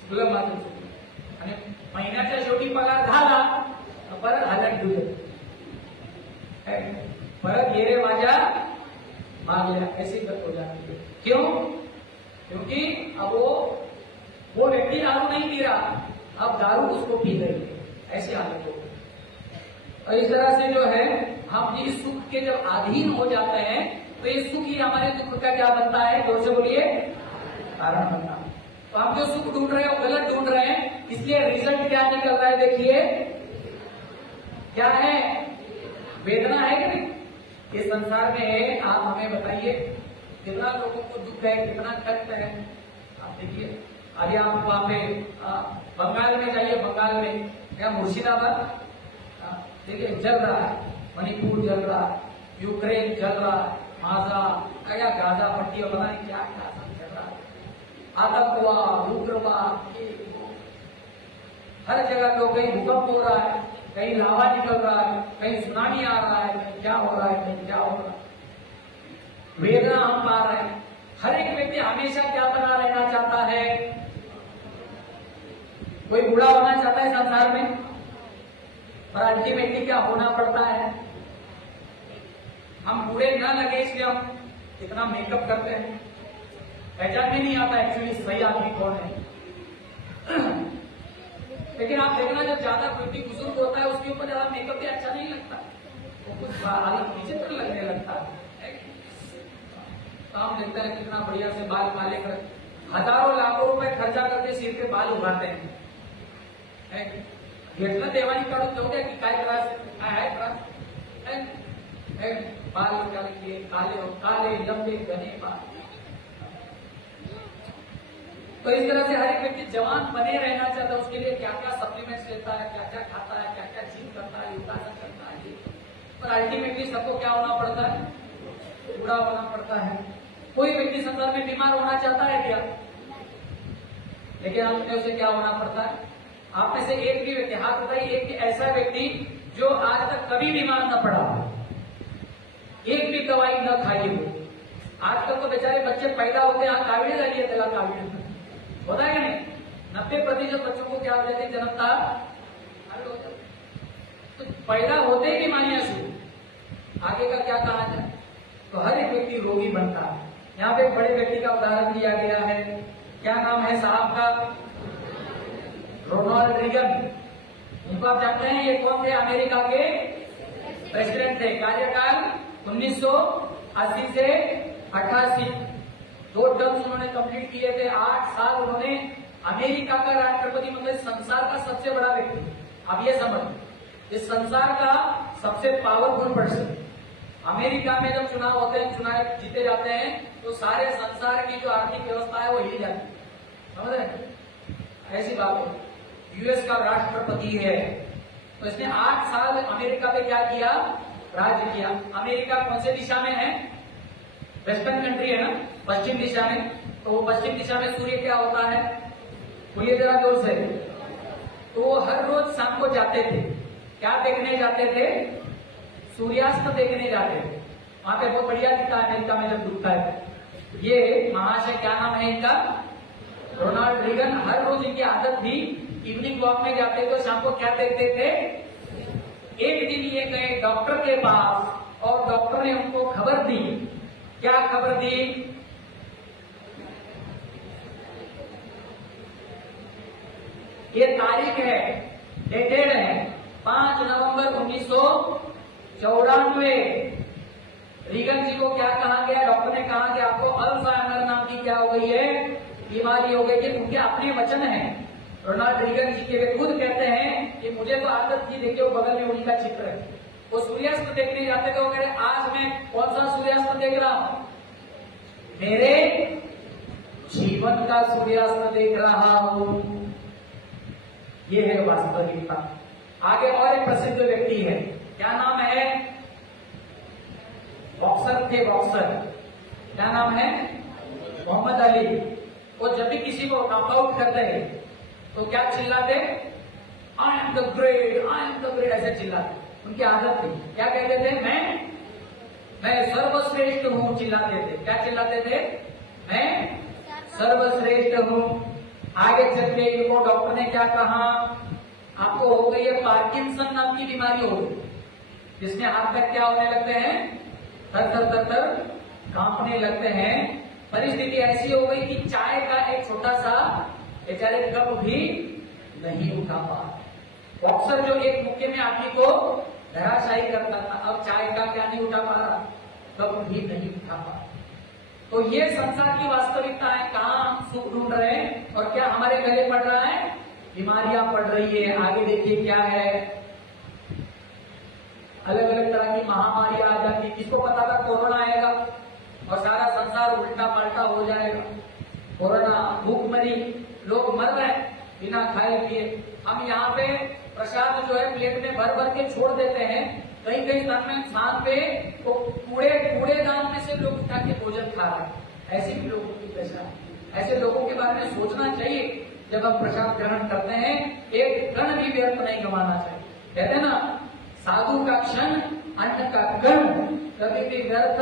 चुकलं मात्र चुकलं। आणि महिन्याच्या शेवटी पगार झाला, परत हालत दिलं, परत ये रे माझ्या मागल्या, ऐसी गत हो जाती है। क्यों, क्योंकि अब वो व्यक्ति दारू नहीं पी रहा, अब दारू उसको पी रही है, ऐसी हालत हो। और इस तरह से जो है हम इस सुख के जब अधीन हो जाते हैं तो ये सुख ही हमारे दुख का क्या बनता है, जोर से बोलिए, कारण बनता है। तो हम जो सुख ढूंढ रहे हैं वो गलत ढूंढ रहे हैं, इसलिए रिजल्ट क्या निकल रहा है, देखिए क्या है, वेदना है कि नहीं। ये संसार में है, आप हमें बताइए कितना लोगों को दुख है, कितना कष्ट है। आप देखिए, अरे आप वहां पे बंगाल में जाइए, बंगाल में या मुर्शिदाबाद देखिए जल रहा है, मणिपुर जल रहा है, यूक्रेन जल रहा है, माजा या गाजा पट्टी और पता नहीं क्या क्या सब चल रहा है, आतंकवाद, उग्रवाद, हर जगह तो कहीं भूकंप हो रहा है, कहीं लावा निकल रहा है, कहीं सुनामी आ रहा है, कहीं क्या हो रहा है, कहीं क्या हो रहा है, वेदना हम पा रहे हैं। हर एक व्यक्ति हमेशा क्या बना रहना चाहता है, कोई बूढ़ा होना चाहता है संसार में, पर अल्टीमेटली क्या होना पड़ता है, हम बूढ़े न लगे इसलिए हम इतना मेकअप करते हैं, पहचान में नहीं आता एक्चुअली सही आदमी कौन है। लेकिन आप देखना जब ज्यादा व्यक्ति बुजुर्ग होता है उसके ऊपर ज्यादा मेकअप भी अच्छा नहीं लगता, वो कुछ हालत विचित्र लगने लगता है। तो हम देखते हैं कितना बढ़िया से बाल काले कर, हजारों लाखों रुपए खर्चा करके सिर के बाल उगाते हैं, घेतलं देवानी काढून जाऊ द्या की काय त्रास आहे त्रास, बाल निकालेंगे काले काले लंबे घने बाल। तो इस तरह से हर एक व्यक्ति जवान बने रहना चाहता है, उसके लिए क्या क्या सप्लीमेंट्स लेता है, क्या क्या खाता है, क्या क्या जिम करता है, योगासन करता है, पर अल्टीमेटली सबको क्या होना पड़ता है, बूढ़ा होना पड़ता है। कोई व्यक्ति संसार में बीमार होना चाहता है क्या, लेकिन अंत में उसे क्या होना पड़ता है। आप में से एक भी व्यक्ति, हाथ बताइए, एक ऐसा व्यक्ति जो आज तक कभी बीमार न पड़ा, एक भी दवाई न खाई हो। आजकल तो बेचारे बच्चे पैदा होते हैं, काविड़ लगी है, तेला काविड़ होता है कि नहीं, 90% बच्चों को क्या हो जाती है, जन्मता तो पैदा होते ही बीमारियां शुरू, आगे का क्या कहा जाए। तो हर एक व्यक्ति रोगी बनता है। यहाँ पे एक बड़े व्यक्ति का उदाहरण दिया गया है, क्या नाम है साहब का, रोनाल्ड रीगन। उनको आप जानते हैं, ये कौन थे, अमेरिका के प्रेसिडेंट थे, कार्यकाल 1980 से 88, 2 टर्म्स उन्होंने कंप्लीट किए थे, 8 साल उन्होंने अमेरिका का राष्ट्रपति, मतलब संसार का सबसे बड़ा व्यक्ति। अब ये समझ, इस संसार का सबसे पावरफुल पर्सन, अमेरिका में जब चुनाव होते हैं, चुनाव जीते जाते हैं, तो सारे संसार की जो आर्थिक व्यवस्था है वो हिल जाती है, समझ रहे, ऐसी बात है। यूएस का राष्ट्रपति है, तो इसने 8 साल अमेरिका पे क्या किया, राज्य किया। अमेरिका कौन से दिशा में है, वेस्टर्न कंट्री है ना, पश्चिम दिशा में। तो वो पश्चिम दिशा में सूर्य क्या होता है, बोलिए जरा जोर से। तो वो हर रोज शाम को जाते थे, क्या देखने जाते थे, सूर्यास्त देखने जाते थे। वहां पे बहुत बढ़िया दिखता है अमेरिका में जब डूबता है। ये महाशय क्या नाम है इनका, रोनाल्ड रीगन। हर रोज इनकी आदत थी, इवनिंग वॉक में जाते तो शाम को क्या देखते थे। एक दिन ये गए डॉक्टर के पास और डॉक्टर ने उनको खबर दी, क्या खबर दी, ये तारीख है, डेटेड है 5 नवंबर 1994। रीगन जी को क्या कहा गया, डॉक्टर ने कहा कि आपको अल्जाइमर नाम की क्या हो गई है, बीमारी हो गई है। उनके अपने वचन है, रोनाल्ड रीगन जी के, वे खुद कहते हैं कि मुझे तो आदत थी, देखिए वो बगल में उन्हीं का चित्र है, वो सूर्यास्त देखने जाते थे। वो कह रहे आज मैं कौन सा सूर्यास्त देख रहा हूं, मेरे जीवन का सूर्यास्त देख रहा हूं। ये है वास्तविकता। आगे और एक प्रसिद्ध व्यक्ति है, क्या नाम है, बॉक्सर थे, बॉक्सर, क्या नाम है, मोहम्मद अली। वो जब भी किसी को नॉकआउट करते हैं तो क्या चिल्लाते, I am the great, I am the great, ऐसे चिल्लाते। उनकी आदत थी, क्या कहते थे, मैं सर्वश्रेष्ठ हूं, चिल्लाते थे। क्या चिल्लाते थे, मैं सर्वश्रेष्ठ हूं। आगे चल के इनको डॉक्टर ने क्या कहा, आपको हो गई है पार्किंसन नाम की बीमारी हो गई, जिसमें हाथ पैर क्या होने लगते हैं, थर थर थर थर कांपने लगते हैं। परिस्थिति ऐसी हो गई कि चाय का एक छोटा सा बेचारे कप भी नहीं उठा पा। बॉक्सर जो एक मुक्के में आदमी को धराशायी करता था, अब चाय का क्या नहीं उठा पा रहा, कप भी नहीं उठा पा। तो ये संसार की वास्तविकता है। कहाँ हम सुख ढूंढ रहे हैं और क्या हमारे गले पड़ रहा है, बीमारियां पड़ रही है। आगे देखिए क्या है, अलग अलग तरह की महामारी आ जाती। किसको पता था कोरोना आएगा और सारा संसार उल्टा पलटा हो जाएगा। कोरोना, भूखमरी, लोग मर रहे हैं बिना खाए पिए। हम यहाँ पे प्रसाद जो है प्लेट में भर भर के छोड़ देते हैं, कहीं कहीं स्थान पे तो कूड़ेदान में से लोग उठा के भोजन खा रहे हैं। ऐसे भी लोगों की पहचान। ऐसे लोगों के बारे में सोचना चाहिए। जब हम प्रसाद ग्रहण करते हैं एक कण भी व्यर्थ नहीं गंवाना चाहिए। कहते हैं ना, साधु का क्षण अन्न का कण कभी भी व्यर्थ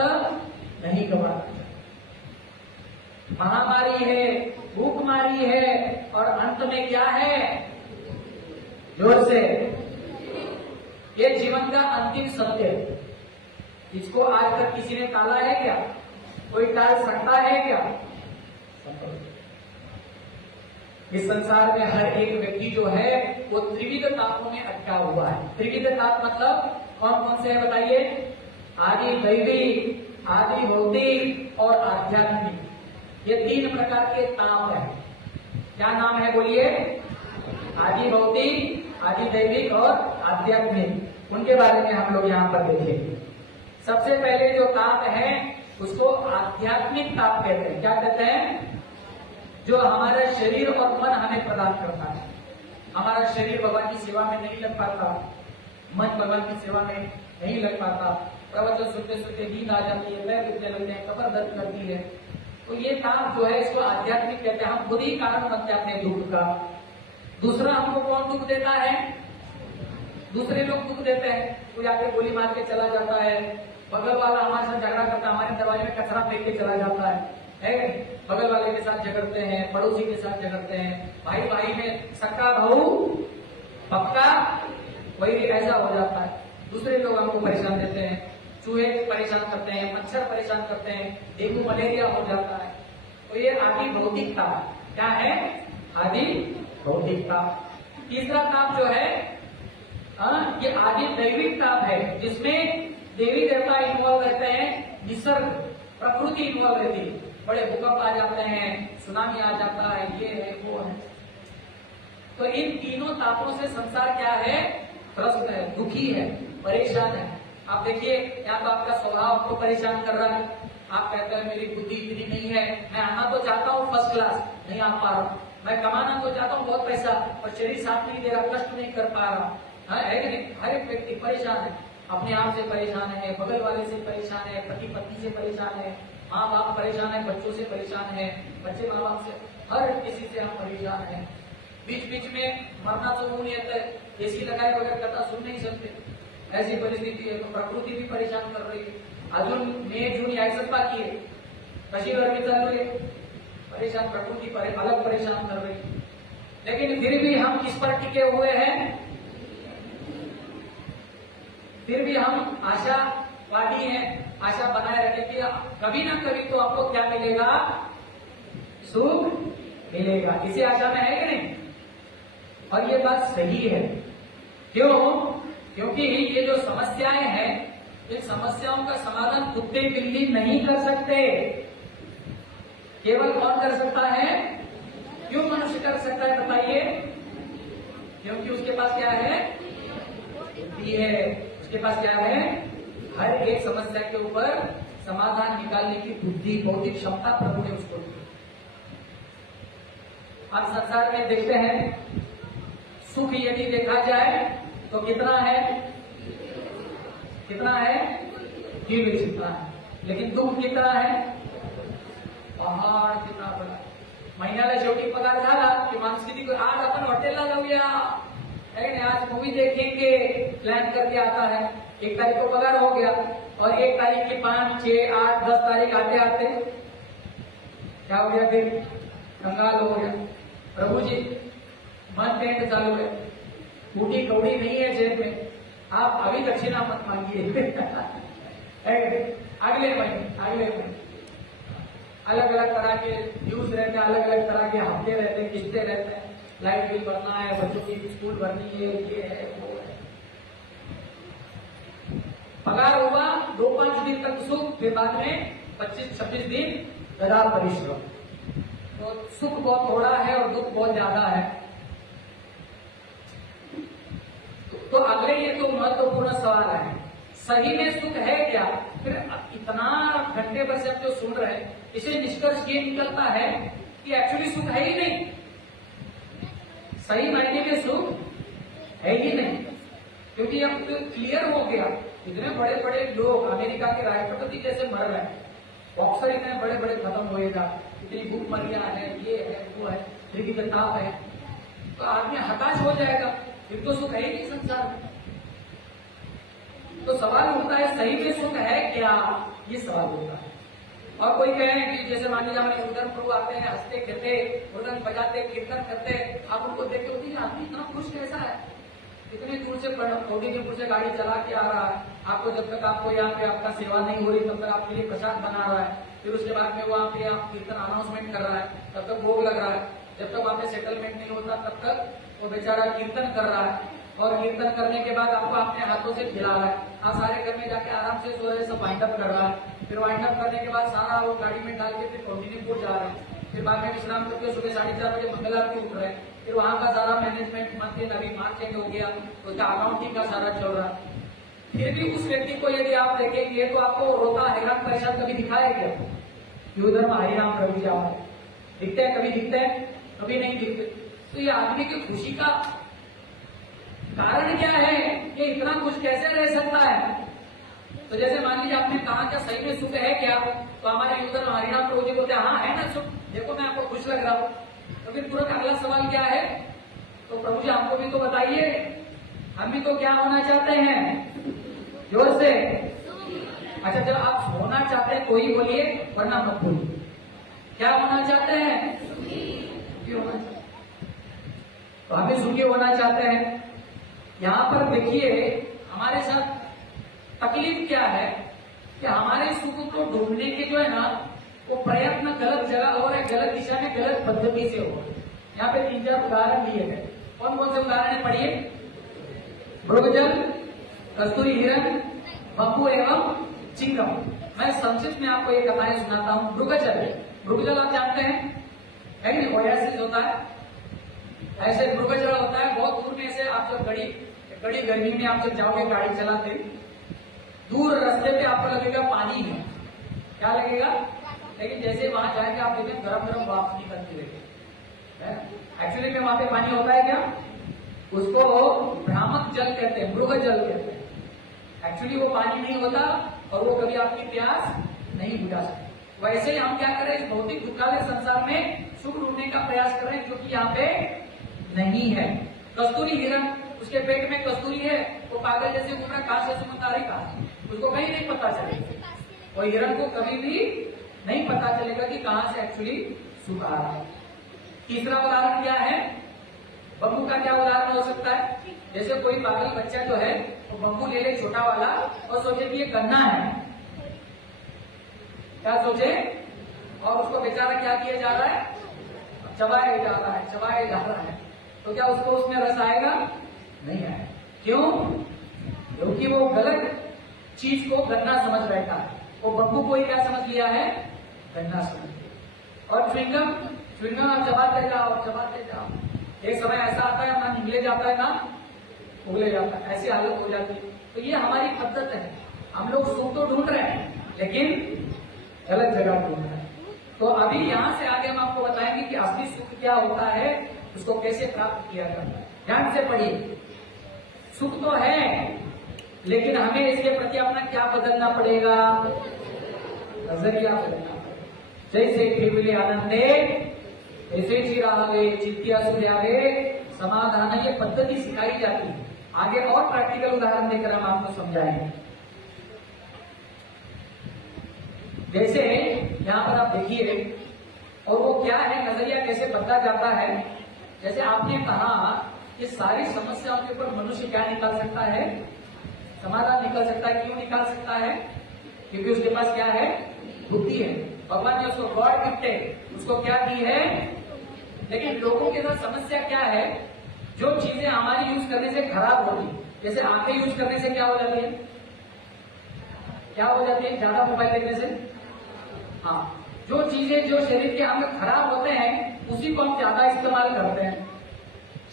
नहीं गंवाना चाहिए। महामारी है, भूखमारी है और अंत में क्या है, जोर से, ये जीवन का अंतिम सत्य है। इसको आज तक किसी ने टाला है क्या? कोई टाल सकता है क्या? इस संसार में हर एक व्यक्ति जो है वो त्रिविध तापों में अटका हुआ है। त्रिविध ताप मतलब कौन कौन से है बताइए? आदि दैवी, आदि भौतिक और आध्यात्मिक। ये तीन प्रकार के ताप है। क्या नाम है बोलिए? आदि भौतिक, आदि दैविक और आध्यात्मिक। उनके बारे में हम लोग यहाँ पर देखेंगे। सबसे पहले जो ताप है उसको आध्यात्मिक ताप कहते हैं। क्या कहते हैं? जो हमारा शरीर और मन हमें प्रदान करता है। हमारा शरीर भगवान की सेवा में नहीं लग पाता, मन भगवान की सेवा में नहीं लग पाता, प्रवचन सुनते सुनते नींद आ जाती है, पैर दुखने लगते हैं, कमर दर्द करती है। तो ये ताप जो है इसको आध्यात्मिक कहते हैं। हम खुद ही कारण बनते हैं अपने दुख का। दूसरा, हमको कौन दुख देता है? दूसरे लोग दुख देते हैं। कोई आके गोली मार के चला जाता है, बगल वाला हमारे साथ झगड़ा करता है, हमारे दरवाजे में कचरा फेंक के चला जाता है बगल वाले के साथ झगड़ते हैं, पड़ोसी के साथ झगड़ते हैं, भाई भाई में सक्का भाऊ पक्का, वही ऐसा हो जाता है। दूसरे लोग हमको परेशान देते हैं, चूहे परेशान करते हैं, मच्छर परेशान करते हैं, डेंगू मलेरिया हो जाता है। तो ये आदि भौतिक ताप। क्या है? आदि भौतिक ताप। तीसरा ताप जो है ये आदि दैविक ताप है, जिसमें देवी देवता इन्वॉल्व रहते हैं, निसर्ग प्रकृति इन्वॉल्व रहती है। बड़े भूकंप आ जाते हैं, सुनामी आ जाता है, ये है वो है। तो इन तीनों तापों से संसार क्या है? त्रस्त है, दुखी है, परेशान है। आप देखिए, यहाँ तो आपका स्वभाव आपको परेशान कर रहा है। आप कहते हैं मेरी बुद्धि इतनी नहीं है, मैं आना तो चाहता हूँ फर्स्ट क्लास, नहीं आ पा रहा, मैं कमाना तो चाहता हूँ बहुत पैसा, और शरीर साथ नहीं दे रहा, कष्ट नहीं कर पा रहा है कि नहीं? हर एक व्यक्ति परेशान है, अपने आप से परेशान है, बगल वाले से परेशान है, पति पत्नी से परेशान है, माँ बाप परेशान है, बच्चों से परेशान है, बच्चे माँ बाप से, हर किसी से हम परेशान हैं। बीच बीच में मरना तो मुंह नहीं आता है, एसी लगाए बगैर कथा सुन नहीं सकते, ऐसी परिस्थिति है। तो प्रकृति भी परेशान कर रही है। अजून मे जून यायचंच बाकी है, कशी गर्मी चालू है, परेशान प्रकृति अलग परेशान कर रही है। लेकिन फिर भी हम किस पर टिके हुए हैं? फिर भी हम आशावादी हैं, आशा बनाए रखें कि कभी ना कभी तो आपको क्या मिलेगा? सुख मिलेगा। इसी आशा में है कि नहीं? और ये बात सही है। क्यों? क्योंकि ये जो समस्याएं हैं, इन समस्याओं का समाधान कुत्ते बिल्ली नहीं कर सकते, केवल कौन कर सकता है? क्यों मनुष्य कर सकता है बताइए? क्योंकि उसके पास क्या है? बुद्धि है। उसके पास क्या है? हर एक समस्या के ऊपर समाधान निकालने की बुद्धि, बौद्धिक क्षमता प्रभु ने उसको दी। आप संसार में देखते हैं, सुख यदि देखा जाए तो कितना है? कितना है? जीवित कितना है। लेकिन दुख कितना है? पहाड़ कितना बड़ा। महिन्याला शेवटी पगार झाला की माणूस किती आज आपण हॉटेलला जाऊया, आज मूवी देखेंगे, प्लान करके आता है। 1 तारीख को पगार हो गया और 1 तारीख की 5, 6, 8, 10 तारीख आते आते क्या हो गया? फिर कंगाल हो गया। प्रभु जी मन टेंट चालू है, फूटी कौड़ी नहीं है जेब में, आप अभी दक्षिणा मत मांगिए अगले महीने अलग अलग तरह के ड्यूज रहते हैं, अलग अलग तरह के हफ्ते रहते हैं, किस्तें रहते हैं, लाइट बिल भरना है, बच्चों की स्कूल भरनी है, ये है वो है। पगार हुआ 2-5 दिन तक सुख, फिर बाद में 25-26 दिन गदा परिश्रम। तो सुख बहुत थोड़ा है और दुख बहुत ज्यादा है। तो अगले ये तो महत्वपूर्ण सवाल है, सही में सुख है क्या? फिर इतना घंटे भर से आप जो सुन रहे हैं, इसे निष्कर्ष ये निकलता है कि एक्चुअली सुख है ही नहीं, सही मायने में सुख है ही नहीं। क्योंकि अब तो क्लियर हो गया, इतने बड़े बड़े लोग अमेरिका के राष्ट्रपति जैसे मर रहे हैं, बॉक्सर इतने बड़े बड़े खत्म होएगा, इतनी भूखमरियां है, ये है वो है, फिर ताप है, तो आदमी हताश हो जाएगा, फिर तो सुख है ही नहीं संसार में। तो सवाल उठता है सही में सुख है क्या, ये सवाल उठता है। और कोई कहे कि जैसे मान लीजिए हमारे उधर प्रभु आते हैं, हंसते खेलते मुर्गन बजाते कीर्तन करते, आप उनको देखते होते हैं आदमी इतना खुश कैसा है, इतनी दूर से कोडीपुर से गाड़ी चला के आ रहा है, आपको जब तक आपको यहाँ पे आपका सेवा नहीं हो रही तब तक आपके लिए प्रसाद बना रहा है, फिर उसके बाद में वहाँ पे आप कीर्तन अनाउंसमेंट कर रहा है, तब तक भोग लग रहा है, जब तक वहाँ पे सेटलमेंट नहीं होता तब तक वो बेचारा कीर्तन कर रहा है, और कीर्तन करने के बाद आपको अपने हाथों से खिला रहा है, आप सारे घर में जाके आराम से सो रहे, सब वाइंड अप कर रहा है, फिर वाइंड अप करने के बाद सारा वो गाड़ी में डाल के फिर कोडीपुर जा रहे हैं, फिर बाद में विश्राम करके सुबह 4:30 बजे मंगल आरती उठ रहे हैं, फिर वहां का सारा मैनेजमेंट मंथली अभी मार्च एंड हो गया, उसका अकाउंटिंग का सारा चल रहा है। फिर भी उस व्यक्ति को यदि आप देखेंगे तो आपको रोता हैरान परेशान कभी दिखाया क्या कि उधर हरिनाम प्रभु जी आप दिखते हैं? कभी दिखते हैं? कभी नहीं दिखते। तो ये आदमी की खुशी का कारण क्या है, ये इतना खुश कैसे रह सकता है? तो जैसे मान लीजिए आपने कहा क्या सही में सुख है क्या, तो हमारे उधर हरिनाम प्रभु जी बोलते हैं हाँ है ना सुख, देखो मैं आपको खुश लग रहा हूं। तो फिर तुरंत अगला सवाल क्या है, तो प्रभु जी हमको भी तो बताइए, हम भी तो क्या होना चाहते हैं, जोर से। अच्छा जब आप होना चाहते हैं तो ही बोलिए, वरना मत बोलिए। क्या होना चाहते हैं? सुखी होना चाहते हैं। तो हम भी सुखी होना चाहते हैं। यहाँ पर देखिए हमारे साथ तकलीफ क्या है कि हमारे सुख को ढूंढने के जो है ना वो प्रयत्न गलत जगह हो रहे, गलत दिशा में गलत पद्धति से हो रहे। यहाँ पे 3-4 उदाहरण दिए गए, कौन कौन से उदाहरण है पढ़िए। मृगजल, कस्तूरी हिरण, बम्बू एवं चिंगम। मैं संक्षिप्त में आपको ये कथाएं सुनाता हूँ। मृगजल, मृगजल आप जानते हैं, है नहीं? ओयासिस होता है, ऐसे मृगजल होता है, बहुत दूर में से आप जब बड़ी गर्मी में आप जब जाओगे गाड़ी चलाते, दूर रास्ते पे आपको लगेगा पानी है, क्या लगेगा? लेकिन जैसे वहां जाएंगे आप देखें गरम गरम वापस निकलती रहेगी। एक्चुअली में वहां पे पानी होता है क्या? उसको भ्रामक जल कहते हैं, मृग जल कहते हैं। एक्चुअली वो पानी नहीं होता और वो कभी आपकी प्यास नहीं बुझा सकता। वैसे ही हम क्या करें, इस भौतिक दुखालय संसार में सुख ढूंढने का प्रयास कर रहे हैं, क्योंकि यहाँ पे नहीं है। कस्तूरी हिरण, उसके पेट में कस्तूरी है, वो पागल जैसे घूम रहा, कहां से सुमंत आ रही, कहां, उसको कहीं नहीं पता चलेगा। और हिरण को कभी भी नहीं पता चलेगा कि कहां से एक्चुअली सुख आ रहा है। तीसरा उदाहरण क्या है, बम्बू का क्या उदाहरण हो सकता है? जैसे कोई पागल बच्चा जो है वो बम्बू ले ले छोटा वाला और सोचे कि ये गन्ना है, क्या सोचे, और उसको बेचारा क्या किया जा रहा है, चबाया जा रहा है, चबाया जा रहा है। तो क्या उसको उसमें रस आएगा? नहीं आएगा। क्यों? क्योंकि वो गलत चीज को गन्ना समझ बैठा है। वो बम्बू को ही क्या समझ लिया है? गन्ना समझ लिया। और च्युइंगम, च्युइंगम आप चबाते जाओ, चबाते जाओ, एक समय ऐसा आता है ना निकले जाता है ना उगले जाता है, ऐसी हालत हो जाती है। तो ये हमारी पद्धत है, हम लोग सुख तो ढूंढ रहे हैं लेकिन गलत जगह ढूंढ रहे हैं। तो अभी यहाँ से आगे हम आपको बताएंगे कि असली सुख क्या होता है, उसको कैसे प्राप्त किया जाता है। ध्यान से पढ़िए। सुख तो है लेकिन हमें इसके प्रति अपना क्या बदलना पड़ेगा? नजरिया बदलना पड़ेगा। जैसे केवली आनंदे ऐसे चिरावे चित्तिया सुल्यावे समाधान, ये पद्धति सिखाई जाती है। आगे और प्रैक्टिकल उदाहरण देकर हम आपको समझाएंगे। जैसे यहाँ पर आप देखिए, और वो क्या है, नजरिया कैसे बदला जाता है। जैसे आपने कहा कि सारी समस्याओं के ऊपर मनुष्य क्या निकाल सकता है? समाधान निकाल सकता है। क्यों निकाल सकता है? क्योंकि उसके पास क्या है? बुद्धि है। भगवान ने उसको गॉड गिफ्टेड, उसको क्या दी है। लेकिन लोगों के साथ समस्या क्या है, जो चीजें हमारी यूज करने से खराब होती, जैसे आंखें यूज करने से क्या हो जाती है, क्या हो जाती है ज्यादा मोबाइल देखने से। हाँ, जो चीजें जो शरीर के अंग खराब होते हैं उसी को हम ज्यादा इस्तेमाल करते हैं।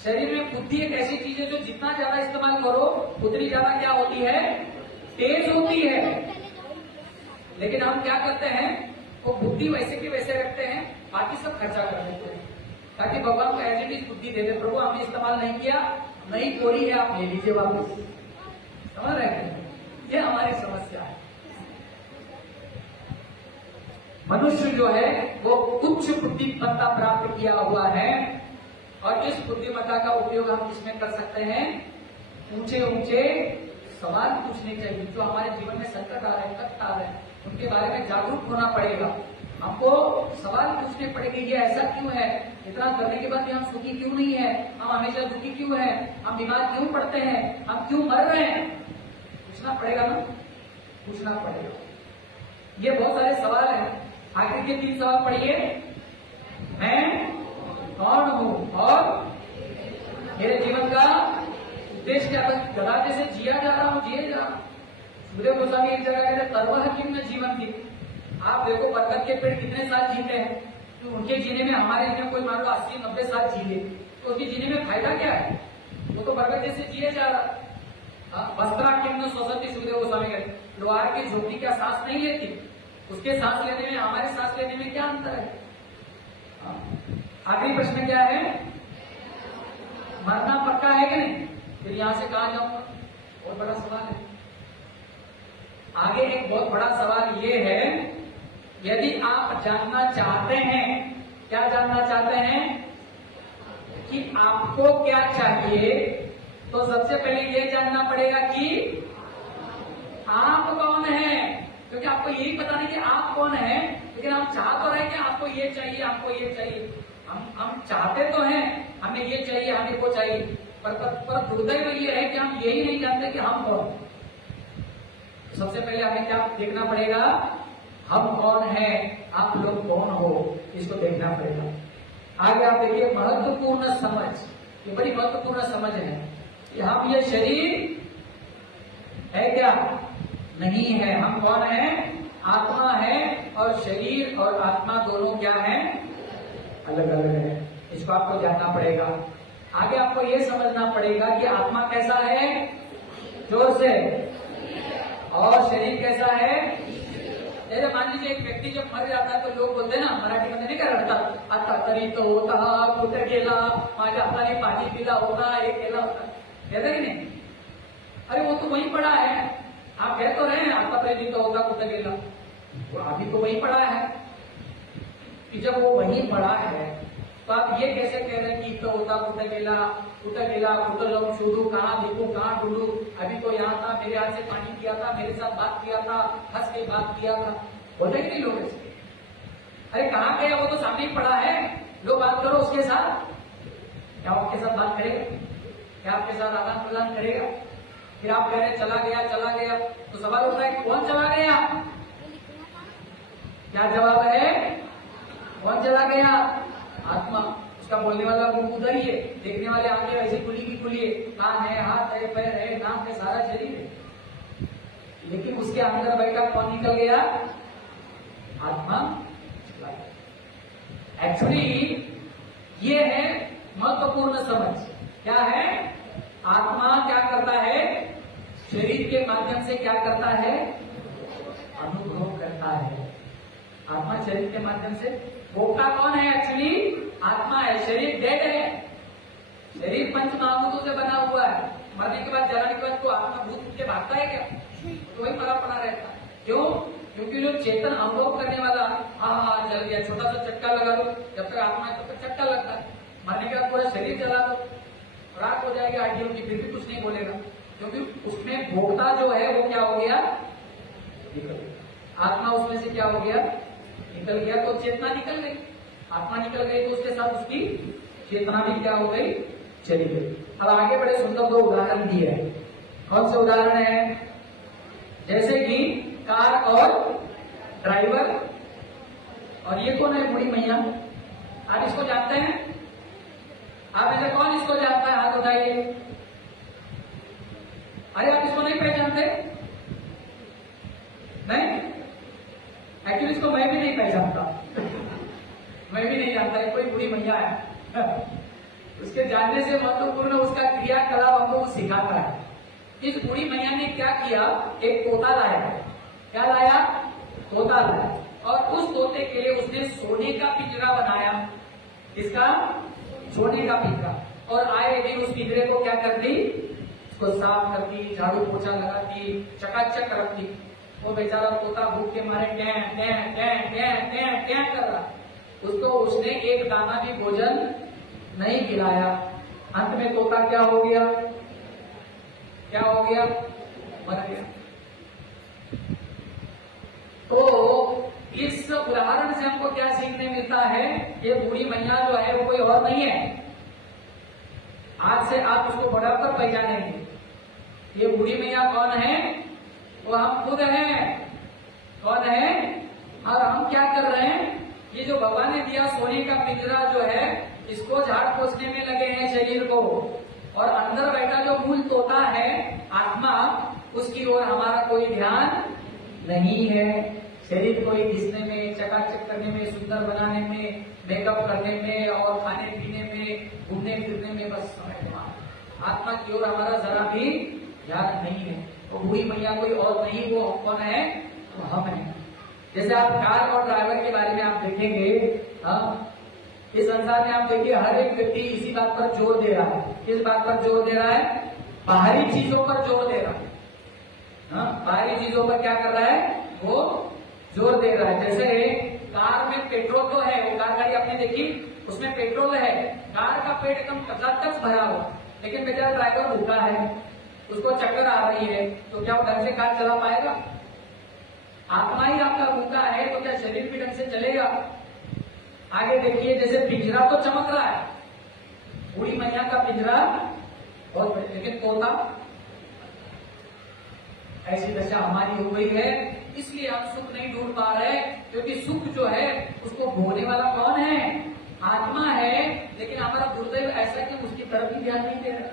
शरीर में बुद्धि एक ऐसी चीज है जो जितना ज्यादा इस्तेमाल करो उतनी ज्यादा क्या होती है, तेज होती है। लेकिन हम क्या करते हैं, वो बुद्धि वैसे की वैसे रखते हैं, बाकी सब खर्चा कर देते हैं ताकि भगवान को एज इट इज बुद्धि दे दे। प्रभु हमने इस्तेमाल नहीं किया, नई कोरी है, आप ले लीजिए वापस। समझ रहे हैं, ये हमारी समस्या है। मनुष्य जो है वो उच्च बुद्धिमत्ता प्राप्त किया हुआ है और इस बुद्धिमत्ता का उपयोग हम किसमें कर सकते हैं, ऊंचे ऊंचे सवाल पूछने चाहिए। जो हमारे जीवन में संकट आ रहे हैं, कष्ट आ रहे हैं, उनके बारे में जागरूक होना पड़ेगा। हमको सवाल पूछने पड़ेंगे, ये ऐसा क्यों है, इतना करने के बाद भी हम सुखी क्यों नहीं है, हम हमेशा दुखी क्यों है, हम बीमार क्यों पड़ते हैं, हम क्यों मर रहे हैं, पूछना पड़ेगा ना, पूछना पड़ेगा। ये बहुत सारे सवाल हैं। आखिर के 3 सवाल पढ़िए, मैं कौन हूं और मेरे जीवन का उद्देश्य क्या, बस गधा जैसे जिया जा रहा हूं, जिए जा रहा हूं। सुखदेव गोस्वामी एक जगह कहते तरवह किम न जीवन थी। आप देखो बरगद के पेड़ कितने साल जीते हैं, तो उनके जीने में हमारे जीने कोई मान लो 80-90 साल जी ले, तो उसके जीने में फायदा क्या है, वो तो बरगद जैसे जिए जा रहा। वस्त्रा किम न स्वसती, सुखदेव गोस्वामी कहते लोहार की झोपड़ी क्या सांस नहीं लेती, उसके सांस लेने में हमारे सांस लेने में क्या अंतर है। आखिरी प्रश्न क्या है, मरना पक्का है कि नहीं, फिर यहां से कहां जाऊंगा, बहुत बड़ा सवाल है। आगे एक बहुत बड़ा सवाल ये है, यदि आप जानना चाहते हैं, क्या जानना चाहते हैं कि आपको क्या चाहिए, तो सबसे पहले ये जानना पड़ेगा कि आप कौन है। क्योंकि आपको यही पता नहीं कि आप कौन है, लेकिन हम चाह तो रहे कि आपको ये चाहिए, आपको ये चाहिए। हम चाहते तो हैं, हमें ये चाहिए, हमें वो चाहिए, पर दुर्दैव ये है कि हम यही नहीं जानते कि हम कौन। सबसे पहले हमें क्या देखना पड़ेगा, हम कौन है, आप लोग कौन हो, इसको देखना पड़ेगा। आगे आप देखिए, महत्वपूर्ण समझ, ये बड़ी महत्वपूर्ण समझ है कि हम ये शरीर है क्या, नहीं है। हम कौन है, आत्मा है, और शरीर और आत्मा दोनों क्या है, अलग अलग है। इसको आपको जानना पड़ेगा। आगे आपको ये समझना पड़ेगा कि आत्मा कैसा है, जोर से, और शरीर कैसा है। जैसे मान लीजिए एक व्यक्ति जब मर जाता है तो लोग बोलते हैं ना, मराठी में नहीं करता, आता तरी तो होता, कुठे गेला, माझ्या हाताने पाणी पिला होता, एक केला होता, कहते कि नहीं। अरे वो तो वही पड़ा है, आप कह तो रहे हैं आता तरी तो होता, कुठे गेला, वो अभी तो वही पड़ा है। कि जब वो वही पड़ा है तो आप ये कैसे कह रहे हैं कि तो होता, कुठे गेला, कुठे जाऊं शोधू, कहाँ देखू, कहाँ ढूंढू, अभी तो यहाँ था, मेरे हाथ से पानी किया था, मेरे साथ बात किया था, हंस के बात किया था, बोले कि नहीं लोग ऐसे। अरे कहाँ गया, वो तो सामने ही पड़ा है, लो बात करो उसके साथ। क्या आपके साथ बात करेगा, क्या आपके साथ आदान प्रदान करेगा। फिर आप कह रहे चला गया, चला गया, तो सवाल होता है कि कौन चला गया, क्या जवाब है, कौन चला गया, आत्मा। उसका बोलने वाला मुंह उधर ही है, देखने वाले आंखें ऐसी खुली की खुली है, कान है, हाथ है, पैर है, नाक है, सारा शरीर है, लेकिन उसके अंदर बैठा कौन निकल गया, आत्मा। एक्चुअली ये है महत्वपूर्ण समझ। क्या है, आत्मा क्या करता है, शरीर के माध्यम से क्या करता है, अनुभव करता है। आत्मा शरीर के माध्यम से, भोक्ता कौन है, एक्चुअली आत्मा है, शरीर डेड है। शरीर पंच महाभूतों से बना हुआ है, मरने के बाद जलाने के बाद तो आत्मा भूत के भागता है क्या, तो वही पड़ा पड़ा रहता है। क्यों, क्योंकि जो चेतन अनुभव करने वाला, हाँ जल गया, छोटा सा चटका लगा दो, जब तक आत्मा है तब तक चटका लगता है, मरने के बाद पूरा शरीर जला दो, राख हो जाएगी हड्डियों की, फिर भी कुछ नहीं बोलेगा, क्योंकि उसमें भोक्ता जो है वो क्या हो गया, आत्मा उसमें से क्या हो गया, निकल गया। तो चेतना निकल गई, आत्मा निकल गई तो उसके साथ उसकी चेतना भी क्या हो गई, चली गई। अब आगे बड़े सुंदर 2 उदाहरण दिए हैं। कौन से उदाहरण है, जैसे कि कार और ड्राइवर और ये कौन है बूढ़ी मैया? आप इसको जानते हैं? आप ऐसे कौन इसको जानता है? हाथ उठाइए। अरे आप इसको नहीं पहचानते? नहीं, एक्चुअली इसको मैं भी नहीं पहचानता। मैं भी नहीं जानता कोई बूढ़ी मैया है। उसके जानने से महत्वपूर्ण उसका क्रियाकलाप हमको सिखाता है। इस बूढ़ी मैया ने क्या किया? एक तोता लाया। क्या लाया? तोता लाया, और उस तोते के लिए उसने सोने का पिंजरा बनाया। इसका सोने का पिंजरा। और आए दिन उस पिंजरे को क्या करती? उसको साफ करती, झाड़ू पोछा लगाती, चकाचक रखती। वो बेचारा तोता भूख के मारे time time time time time time कर रहा। उसको उसने एक दाना भी भोजन नहीं खिलाया। अंत में तोता क्या हो गया? क्या हो गया? मर गया। तो इस उदाहरण से हमको क्या सीखने मिलता है? ये बूढ़ी मैया जो है वो कोई और नहीं है। आज से आप उसको बढ़ाकर पहचानेंगे। ये बूढ़ी मैया कौन है? वो हम खुद हैं। कौन है? और हम क्या कर रहे हैं? ये जो भगवान ने दिया सोने का पिंजरा जो है, इसको झाड़ पोछने में लगे हैं शरीर को, और अंदर बैठा जो मूल तोता है आत्मा, उसकी ओर हमारा कोई ध्यान नहीं है। शरीर को ही घिसने में, चकाचक करने में, सुंदर बनाने में, मेकअप करने में और खाने पीने में, घूमने फिरने में बस समय गंवाना। आत्मा की ओर हमारा जरा भी ध्यान नहीं है। तो बूढ़ी मैया कोई और नहीं, वो कौन है? वो हम है। जैसे आप कार और ड्राइवर के बारे में आप देखेंगे, इस संसार में आप देखिए हर एक व्यक्ति इसी बात पर जोर दे रहा है। किस बात पर जोर दे रहा है? बाहरी चीजों पर जोर दे रहा है। बाहरी चीजों पर क्या कर रहा है? वो जोर दे रहा है। जैसे कार में पेट्रोल तो है, वो कार गाड़ी आपने देखी, उसमें पेट्रोल है, कार का पेट एकदम टच भरा हुआ, लेकिन बेचारा ड्राइवर भूखा है, उसको चक्कर आ रही है, तो क्या वो ढंग से कार चला पाएगा? आत्मा ही आपका भूखा है तो क्या शरीर भी ढंग से चलेगा? आगे देखिए, जैसे पिंजरा तो चमक रहा है, बूढ़ी मैया का पिंजरा बहुत, लेकिन तोता, ऐसी दशा हमारी हो गई है। इसलिए हम सुख नहीं ढूंढ पा रहे, क्योंकि सुख जो है उसको भोगने वाला कौन है? आत्मा है। लेकिन हमारा दुर्दैव ऐसा कि उसकी तरफ भी ध्यान नहीं दे रहे।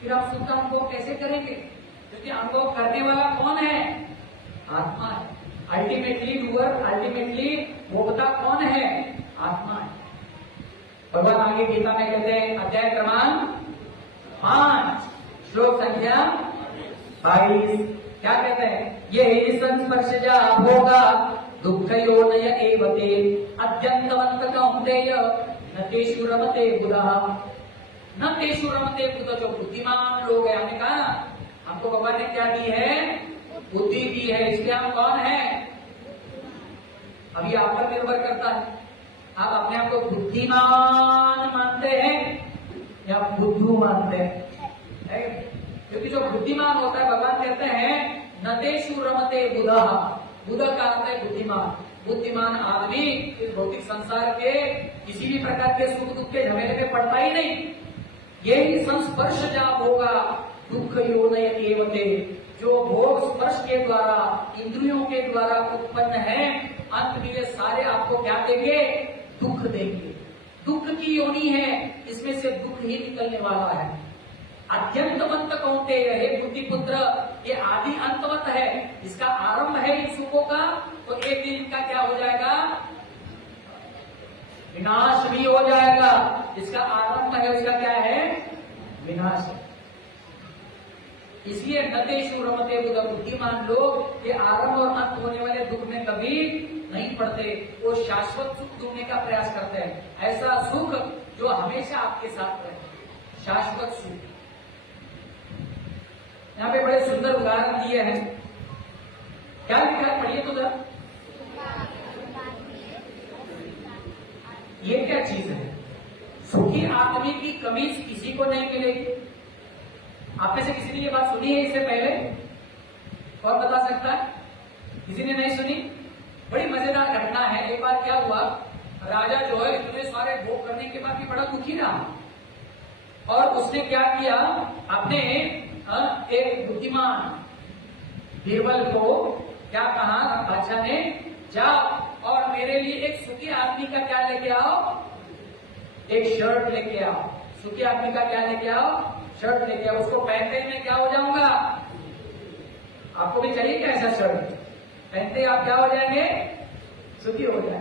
फिर हम सुख का अनुभव कैसे करेंगे? क्योंकि अनुभव करने वाला कौन है? आत्मा है। अल्टीमेटली डूअर, अल्टीमेटली भोगता कौन है? आत्मा है। भगवान आगे गीता में कहते हैं, अध्याय क्रमांक 5 श्लोक संख्या 22, क्या कहते हैं? ये संस्पर्शजा भोगा दुःखयोनय एवते अद्यन्तवन्त कौन्तेय न तेषु रमते बुधः। न तेषु रमते बुधः, जो बुद्धिमान लोग हैं, हमने कहा हमको भगवान ने क्या दी है? बुद्धि दी है। इसलिए हम कौन है? अभी आप पर निर्भर करता है, आप अपने आप को बुद्धिमान मानते हैं या बुद्धू मानते हैं? क्योंकि जो बुद्धिमान होता है, भगवान कहते हैं नतेषु रमते बुधः। बुध का अर्थ है बुद्धिमान। बुद्धिमान आदमी इस भौतिक संसार के किसी भी प्रकार के सुख दुख के झमेले में पड़ता ही नहीं। यही संस्पर्श जा होगा दुख योनय एवते, जो भोग स्पर्श के द्वारा, इंद्रियों के द्वारा उत्पन्न है, अंत में ये सारे आपको क्या देंगे? दुख देंगे। दुख की योनि है, इसमें से दुख ही निकलने वाला है। अत्यंतवंत कौन्तेय, हे बुद्धि पुत्र, ये आदि अंतवत है, इसका आरंभ है इन सुखों का, तो एक दिन इनका क्या हो जाएगा? विनाश भी हो जाएगा। इसका आरंभ है, उसका क्या है? विनाश है। इसलिए नतेषु रमते बुध, बुद्धिमान लोग ये आरंभ और अंत होने वाले दुख में कभी नहीं पड़ते, वो शाश्वत सुख ढूंढने का प्रयास करते हैं। ऐसा सुख जो हमेशा आपके साथ रहे, शाश्वत सुख। यहाँ पे बड़े सुंदर उदाहरण दिए हैं। क्या लिखा है? पढ़िए तो जरा। ये क्या चीज है? सुखी आदमी की कमी किसी को नहीं मिलेगी। आप में से किसी ने ये बात सुनी है इससे पहले? कौन बता सकता है? किसी ने नहीं सुनी? बड़ी मजेदार घटना है। एक बार क्या हुआ, राजा जो है इतने सारे भोग करने के बाद भी बड़ा दुखी रहा, और उसने क्या किया, अपने एक बुद्धिमान बीरबल को क्या कहा बादशाह ने, जा और मेरे लिए एक सुखी आदमी का क्या लेके आओ, एक शर्ट लेके आओ। सुखी आदमी का क्या लेके आओ, शर्ट लेके आओ। उसको पहनते ही मैं क्या हो जाऊंगा, आपको भी चाहिए क्या ऐसा शर्ट, पहनते ही आप क्या हो जाएंगे, सुखी हो जाए।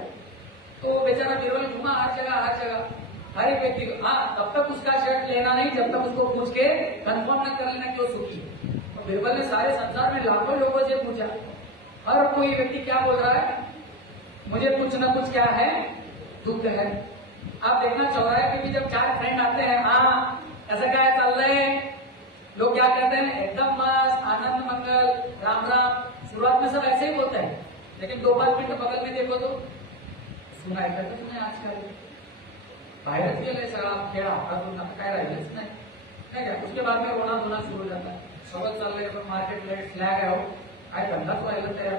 तो बेचारा बीरबल घुमा हर जगह हर एक व्यक्ति को। हाँ, तब तक उसका शर्ट लेना नहीं जब तक उसको पूछ के कंफर्म न कर लेना कि वो सुखी है। और बीरबल ने सारे संसार में लाखों लोगों से पूछा, हर कोई व्यक्ति क्या बोल रहा है, मुझे कुछ न कुछ क्या है, दुख है। आप देखना चौराहे पे भी जब चार फ्रेंड आते हैं, हाँ ऐसा क्या है, चल रहे हैं, लोग क्या कहते हैं, एकदम मस्त, आनंद मंगल, राम राम। शुरुआत में सब ऐसे ही बोलते हैं, लेकिन 2-5 मिनट बगल में देखो तो सुना है करते तुम्हें आजकल बाहर गेले सगळा खेळा अजून काय राहिलंच नाही क्या। उसके बाद में रोना धोना शुरू हो जाता है, सगळं चाललंय पण मार्केट रेट फ्लॅग आहे, काय धंदाच राहिलं तयार,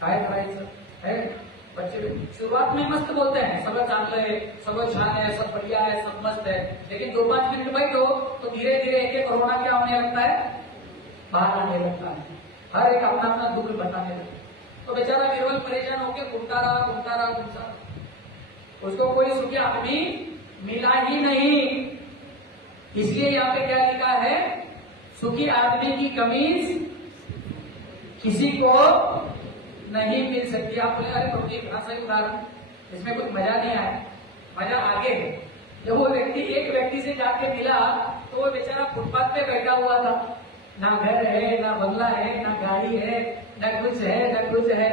काय करायचं है। बच्चे शुरुआत में मस्त बोलते हैं, सगळं चांगलं है, सगळं छान है, सब बढ़िया है, सब मस्त है, लेकिन 2-5 मिनट बैठो तो धीरे धीरे एक एक रोना क्या होने लगता है, बाहर आने लगता है। हर एक अपना अपना दुख बताने लगता है। तो बेचारा बीरबल परेशान होकर घूमता रहा। उसको कोई सुखी आदमी मिला ही नहीं। इसलिए यहाँ पे क्या लिखा है, सुखी आदमी की कमीज किसी को नहीं मिल सकती। आप बोले अरे प्रभु जी कहां सही उदाहरण, इसमें कुछ मजा नहीं आया, मजा आगे है। जब वो व्यक्ति एक व्यक्ति से जाके मिला तो वो बेचारा फुटपाथ पे बैठा हुआ था, ना घर है, ना बंगला है, ना गाड़ी है, न कुछ है।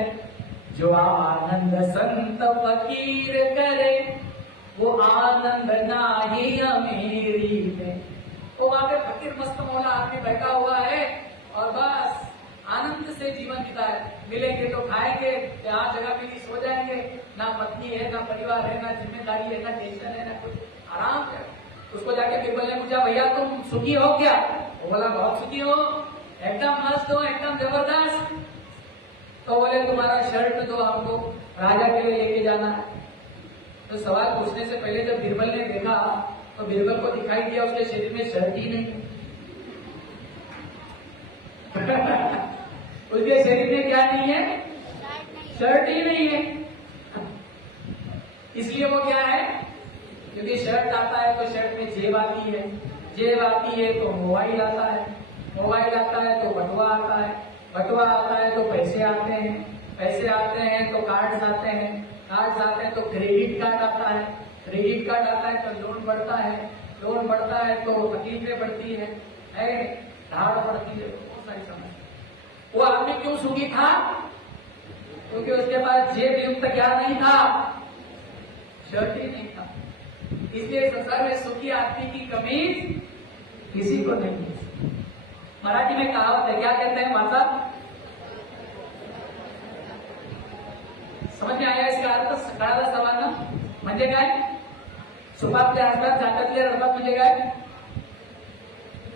जो आनंद संत फकीर करे वो आनंद नाही अमीरी में। वो वहां पे फकीर मस्त मौला आदमी बैठा हुआ है और बस आनंद से जीवन बिता है। मिलेंगे तो खाएंगे, यहाँ जगह मिली सो जाएंगे, ना पत्नी है, ना परिवार है, ना जिम्मेदारी है, ना टेंशन है, ना कुछ, आराम है। उसको जाके बीरबल ने पूछा, भैया तुम सुखी हो क्या? वो बोला बहुत सुखी हो, एकदम मस्त हो, एकदम जबरदस्त। तो बोले तुम्हारा शर्ट तो हमको राजा के लिए लेके जाना है। तो सवाल पूछने से पहले जब बीरबल ने देखा तो बीरबल को दिखाई दिया उसके शरीर में शर्ट ही नहीं। उसके शरीर में क्या नहीं है, शर्ट ही नहीं है। इसलिए वो क्या है, क्योंकि शर्ट आता है तो शर्ट में जेब आती है, जेब आती है तो मोबाइल आता है, मोबाइल आता है तो बटुआ आता है, बटुआ आता है तो पैसे आते हैं, पैसे आते हैं तो कार्ड्स आते हैं, कार्ड्स आते हैं तो क्रेडिट कार्ड आता है, क्रेडिट कार्ड आता है तो लोन बढ़ता है, लोन बढ़ता है तो तकलीफें बढ़ती है, धाड़ बढ़ती है, बहुत सारी समस्या। वो आदमी क्यों सुखी था? क्योंकि उसके पास जेब युक्त क्या नहीं था, शर्ट ही नहीं था। इसलिए संसार में सुखी आदमी की कमीज किसी को नहीं है। मराठी में कहावत है, क्या कहते हैं माता, समझ में आया इसका अर्थ? सकाळला सवाना म्हणजे काय, सुपातले असतात, चाटातले रडतात म्हणजे काय,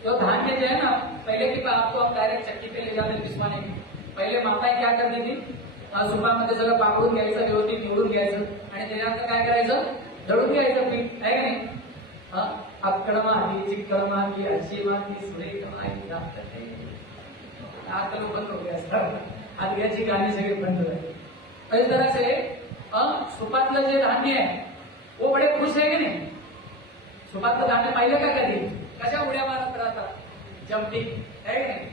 तो धान्य जो है ना, पहले की आपको आप डायरेक्ट चक्की पे ले जाते पिसवाने की, पहिले माताई क्या करती थी, सुपामध्ये सगळं पाकडून घ्यायचं, व्यवस्थित निवडून घ्यायचं आणि त्याच्यानंतर काय करायचं, दळून घ्यायचं पीठ, आहे का नाही? अक्कड मारली, चिक्कड मारली, अशी मारली, सुरेख मारली, आजकल बंद हो गया सर, आज याची गाणी सगळे बंद हो गए। तो इस तरह से सुपातलं जे धान्य है वो बड़े खुश है कि नहीं? सुपातलं धान्य पाहिलं का कधी, कशा उड्या मारत राहतात, जंपिंग, है कि नहीं?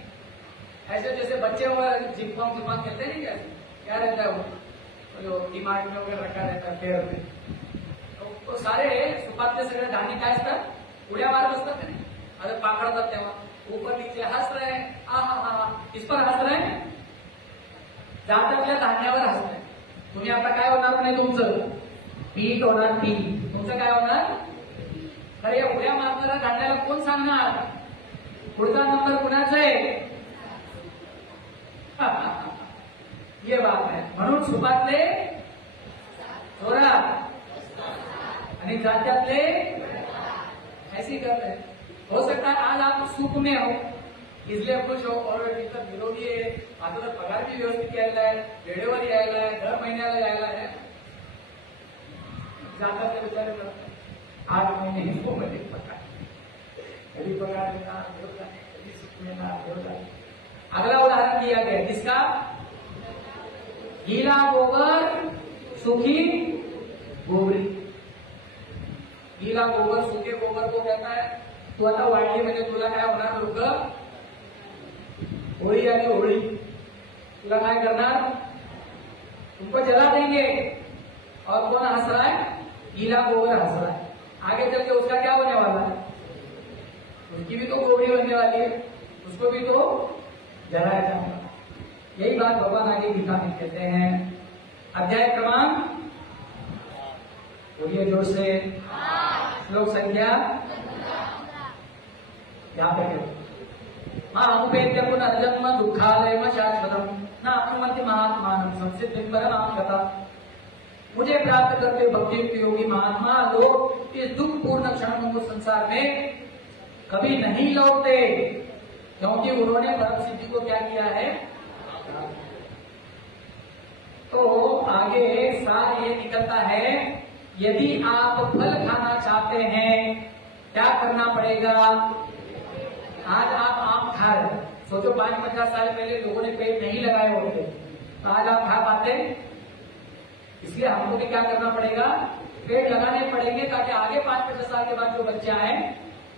ऐसे जैसे बच्चे वगैरह जिम्पांग खेलते नहीं, क्या रहता है वो जो दिमाग में वगैरह रखा रहता है पैर में, तो सारे सुपातले सगळे धान्य काय असतात, उड्या मारत असतात नाही, अरे पाकडतात तेव्हा ऊपर नीचे हंस रहे हैं, इस पर हंस रहे हैं, जात्यातल्या धान्यावर हंस रहे। तुम्ही आता काय होणार नाही, तुमचं पीठ होणार, पीठ तुमचं काय होणार, अरे या उड्या मारणाऱ्या धान्याला कोण सांगणार पुढचा नंबर कुणाचा आहे? ये बात है। म्हणून सुपातले जोरात आणि जात्यातले ऐसी करते हैं। हो सकता है आज आप सुख में हो इसलिए खुश हो, और इतर विरोधी आहे, आता तर पगार भी व्यवस्थित यायला आहे, वेळेवर यायला आहे, दर महिन्याला यायला आहे, जात्यातले विचार करतात 8 महीने हिस्सों में पगार, कभी पगार मिलना, कभी सुख मिलना। अगला उदाहरण दिया गया किसका, गीला गोबर सूखी गोबरी। गीला गोबर सूखे गोबर को कहता है। तो आता वाढली म्हणजे तुला काय होणार लोक होळी आली होळी तुला काय करणार तुमको जला देंगे। और कौन हंस रहा है? गीला गोबर हंस रहा है। आगे चल के उसका क्या होने वाला है? उसकी भी तो गोबरी बनने वाली है, उसको भी तो जलाया जाएगा। यही बात भगवान आगे गीता में कहते हैं। अध्याय क्रमांक बोलिए जोर से, श्लोक संख्या यहाँ पे मां उपेत्य पुनर्जन्म दुखालय शाश्वतम न अपनुमति महात्मानं संसिद्धिं परमां गता। मुझे प्राप्त करते भक्ति योगी महात्मा लोग इस दुख पूर्ण क्षणों को संसार में कभी नहीं लौटते, क्योंकि उन्होंने परम सिद्धि को क्या किया है। तो आगे सार ये निकलता है, यदि आप फल खाना चाहते हैं क्या करना पड़ेगा। आज आप आम खा रहे, सोचो 5-50 साल पहले लोगों ने पेड़ नहीं लगाए होते तो आज आप खा पाते। इसलिए हमको भी क्या करना पड़ेगा, पेड़ लगाने पड़ेंगे ताकि आगे 5-50 साल के बाद जो बच्चे आए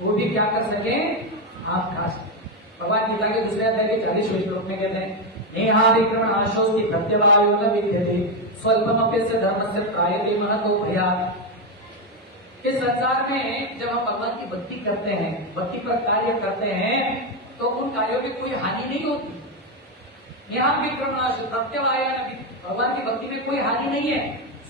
वो भी क्या कर सके, आप खा सके। भगवान गीता के दूसरे अध्याय के 40वें श्लोक में कहते हैं, नेहाभिक्रमण आशोस्ति प्रत्यवायो न विद्यते स्वल्पमप्यस्य धर्मस्य त्रायते महतो भयात्। इस संसार में जब हम भगवान की भक्ति करते हैं, भक्ति पर कार्य करते हैं तो उन कार्यों में कोई हानि नहीं होती। नेहाभिक्रमण आशो प्रत्यवाय न, भगवान की भक्ति में कोई हानि नहीं है।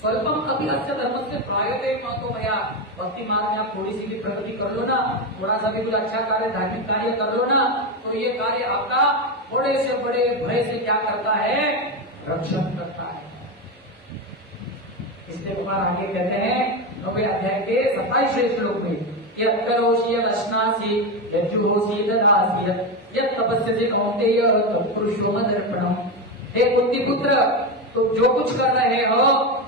स्वल्पम अभी अस्य धर्मस्य त्रायते महतो भयात्। भक्ति मार्ग में आप थोड़ी सी भी प्रगति कर लो ना, थोड़ा सा भी कुछ अच्छा कार्य धार्मिक कार्य कर लो ना, तो ये कार्य आपका बड़े से बड़े भय से क्या करता है, रक्षण करता है। इसलिए कुमार आगे कहते हैं 9वें अध्याय के 27वें श्लोक में, यत्करोषि यदश्नासि यज्जुहोषि ददासि यत् तपस्यसि कौन्तेय तत्पुरुषो मदर्पणम्। हे कुंती पुत्र, तो जो कुछ कर रहे हो,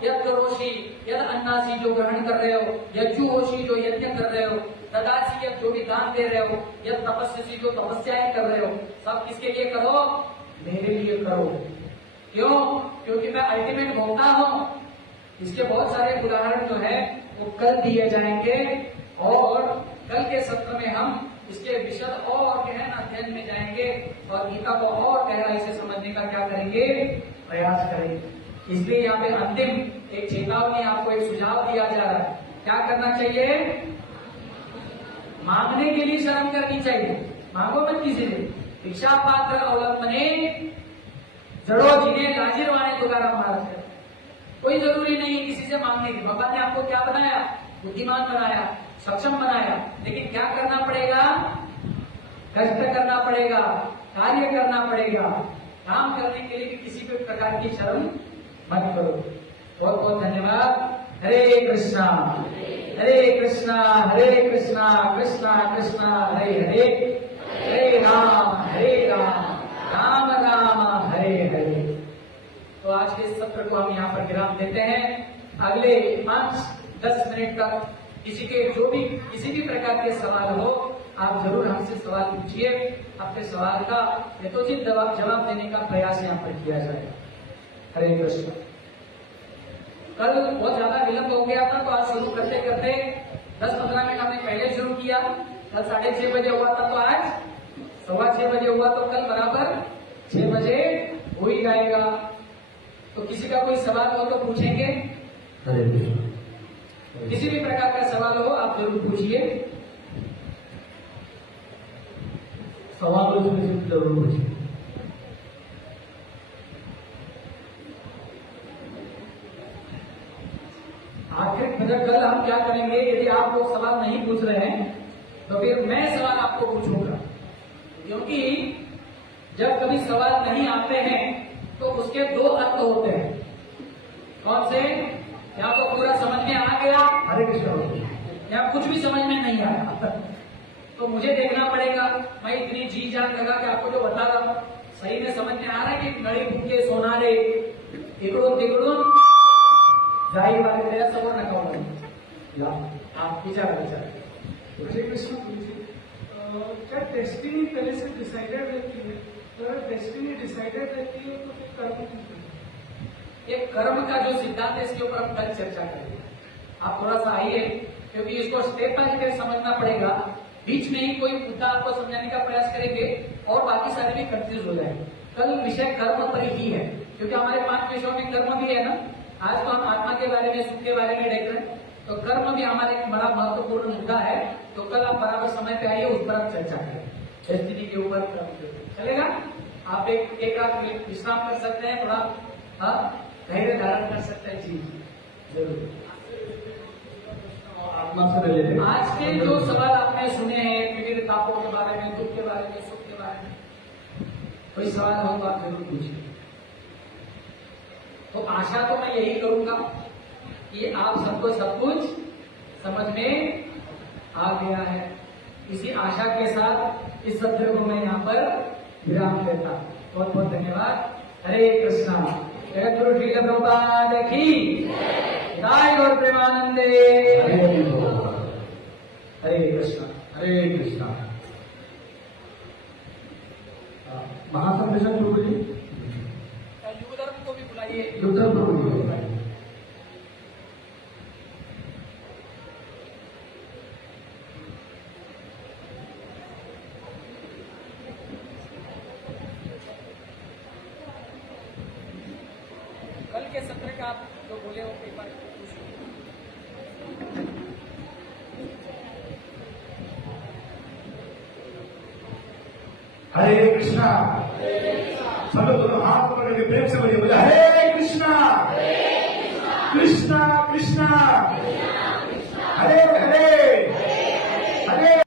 यत्करोषि यद अन्नासी जो ग्रहण कर रहे हो, यज्जुहोषि जो यज्ञ कर रहे हो, ददासी यद जो भी दान दे रहे हो, यद तपस्यसि जो तपस्याएं कर रहे हो, सब किसके लिए करो, मेरे लिए करो। क्यों? क्योंकि मैं अल्टीमेट भोक्ता हूं। इसके बहुत सारे उदाहरण जो है वो कल दिए जाएंगे और कल के सत्र में हम इसके विशद और गहन अध्ययन में जाएंगे और गीता को और गहराई से समझने का क्या करेंगे, प्रयास करेंगे। इसलिए यहाँ पे अंतिम एक चेतावनी, आपको एक सुझाव दिया जा रहा है। क्या करना चाहिए, मांगने के लिए शर्म करनी चाहिए, मांगो मत किसी से। भिक्षा पात्र अवलंबने जड़ो जिन्हें लाजिरवाने तुकाराम महाराज कहते हैं। कोई जरूरी नहीं किसी से मांगने की। भगवान ने आपको क्या बनाया, बुद्धिमान बनाया, सक्षम बनाया, लेकिन क्या करना पड़ेगा, कष्ट करना पड़ेगा, कार्य करना पड़ेगा। काम करने के लिए भी किसी भी प्रकार की शर्म मत करो। बहुत बहुत धन्यवाद। हरे कृष्णा हरे कृष्णा हरे कृष्णा कृष्णा कृष्णा हरे हरे, हरे राम राम राम हरे हरे। तो आज के सत्र को हम यहाँ पर विराम देते हैं। अगले 5-10 मिनट तक किसी भी प्रकार के सवाल हो, आप जरूर हमसे सवाल पूछिए। अपने सवाल का यथोचित जवाब देने का प्रयास यहाँ पर किया जाएगा। हरे कृष्ण। कल बहुत ज्यादा विलंब हो गया था, तो आज शुरू करते करते 10-15 मिनट हमने पहले शुरू किया। कल 6:30 बजे हुआ था, तो आज 6:15 बजे हुआ, तो कल बराबर 6 बजे हो ही जाएगा। तो किसी का कोई सवाल हो तो पूछेंगे। हरे कृष्ण। किसी भी प्रकार का सवाल हो आप जरूर पूछिए। सवाल जरूर पूछिए। आखिर कल हम क्या करेंगे, यदि आप लोग सवाल नहीं पूछ रहे हैं तो फिर मैं सवाल आपको पूछूंगा, क्योंकि जब कभी सवाल नहीं आते हैं तो उसके 2 अर्थ होते हैं। कौन से? या तो पूरा समझ में आ गया, हरे कृष्ण, या कुछ भी समझ में नहीं आया। तो मुझे देखना पड़ेगा, मैं इतनी जी जान लगा कि आपको जो बता रहा हूं सही में समझ में आ रहा है कि नळी फुंके सोनारे इकडून तिकडून जाई वाले मेरा समोर नका होणार। आप विचार हरे कृष्ण गुरुजी, क्या डेस्टिनी पहले से डिसाइडेड रहती है? अगर डेस्टिनी डिसाइडेड रहती है तो फिर कर्म क्यों करना? ये कर्म का जो सिद्धांत है इसके ऊपर हम कल चर्चा करेंगे। आप थोड़ा सा आइए, क्योंकि इसको स्टेप बाय स्टेप समझना पड़ेगा। बीच में ही कोई मुद्दा आपको समझाने का प्रयास करेंगे और बाकी सारे भी कंफ्यूज हो जाएंगे। कल विषय कर्म पर ही है, क्योंकि हमारे 5 विषयों में कर्म भी है ना। आज तो हम आत्मा के बारे में, सुख के बारे में देख रहे हैं, तो कर्म भी हमारा एक बड़ा महत्वपूर्ण मुद्दा है। तो कल आप बराबर समय पे आइए, उस पर हम चर्चा करें, डेस्टिनी के ऊपर चलेगा। आप एक रात विश्राम कर सकते हैं, थोड़ा धैर्य धारण कर सकते हैं। जी जरूर। आत्मा से रिलेटेड आज के जो सवाल आपने सुने हैं, विविध तापों के बारे में, दुख के बारे में, सुख के बारे में, कोई सवाल हो तो आप जरूर पूछिए। तो आशा तो मैं यही करूंगा कि आप सबको सब कुछ समझ में आ गया है। इसी आशा के साथ इस सत्र को मैं यहाँ पर विराम देता। बहुत बहुत धन्यवाद। हरे कृष्णा। जगत गुरु श्रील प्रभुपाद की जय और प्रेमानंदे। हरे कृष्णा। हरे कृष्णा। महासंदेशन प्रभु जी, युगधर्म को भी बुलाइए। युगधर्म प्रभु जी बुलाइए। कल के सत्र का आप जो बोले हो एक बार पूछिए। हरे कृष्णा। सब लोग दोनों हाथ पकड़ के प्रेम से बोलिए, हरे कृष्णा।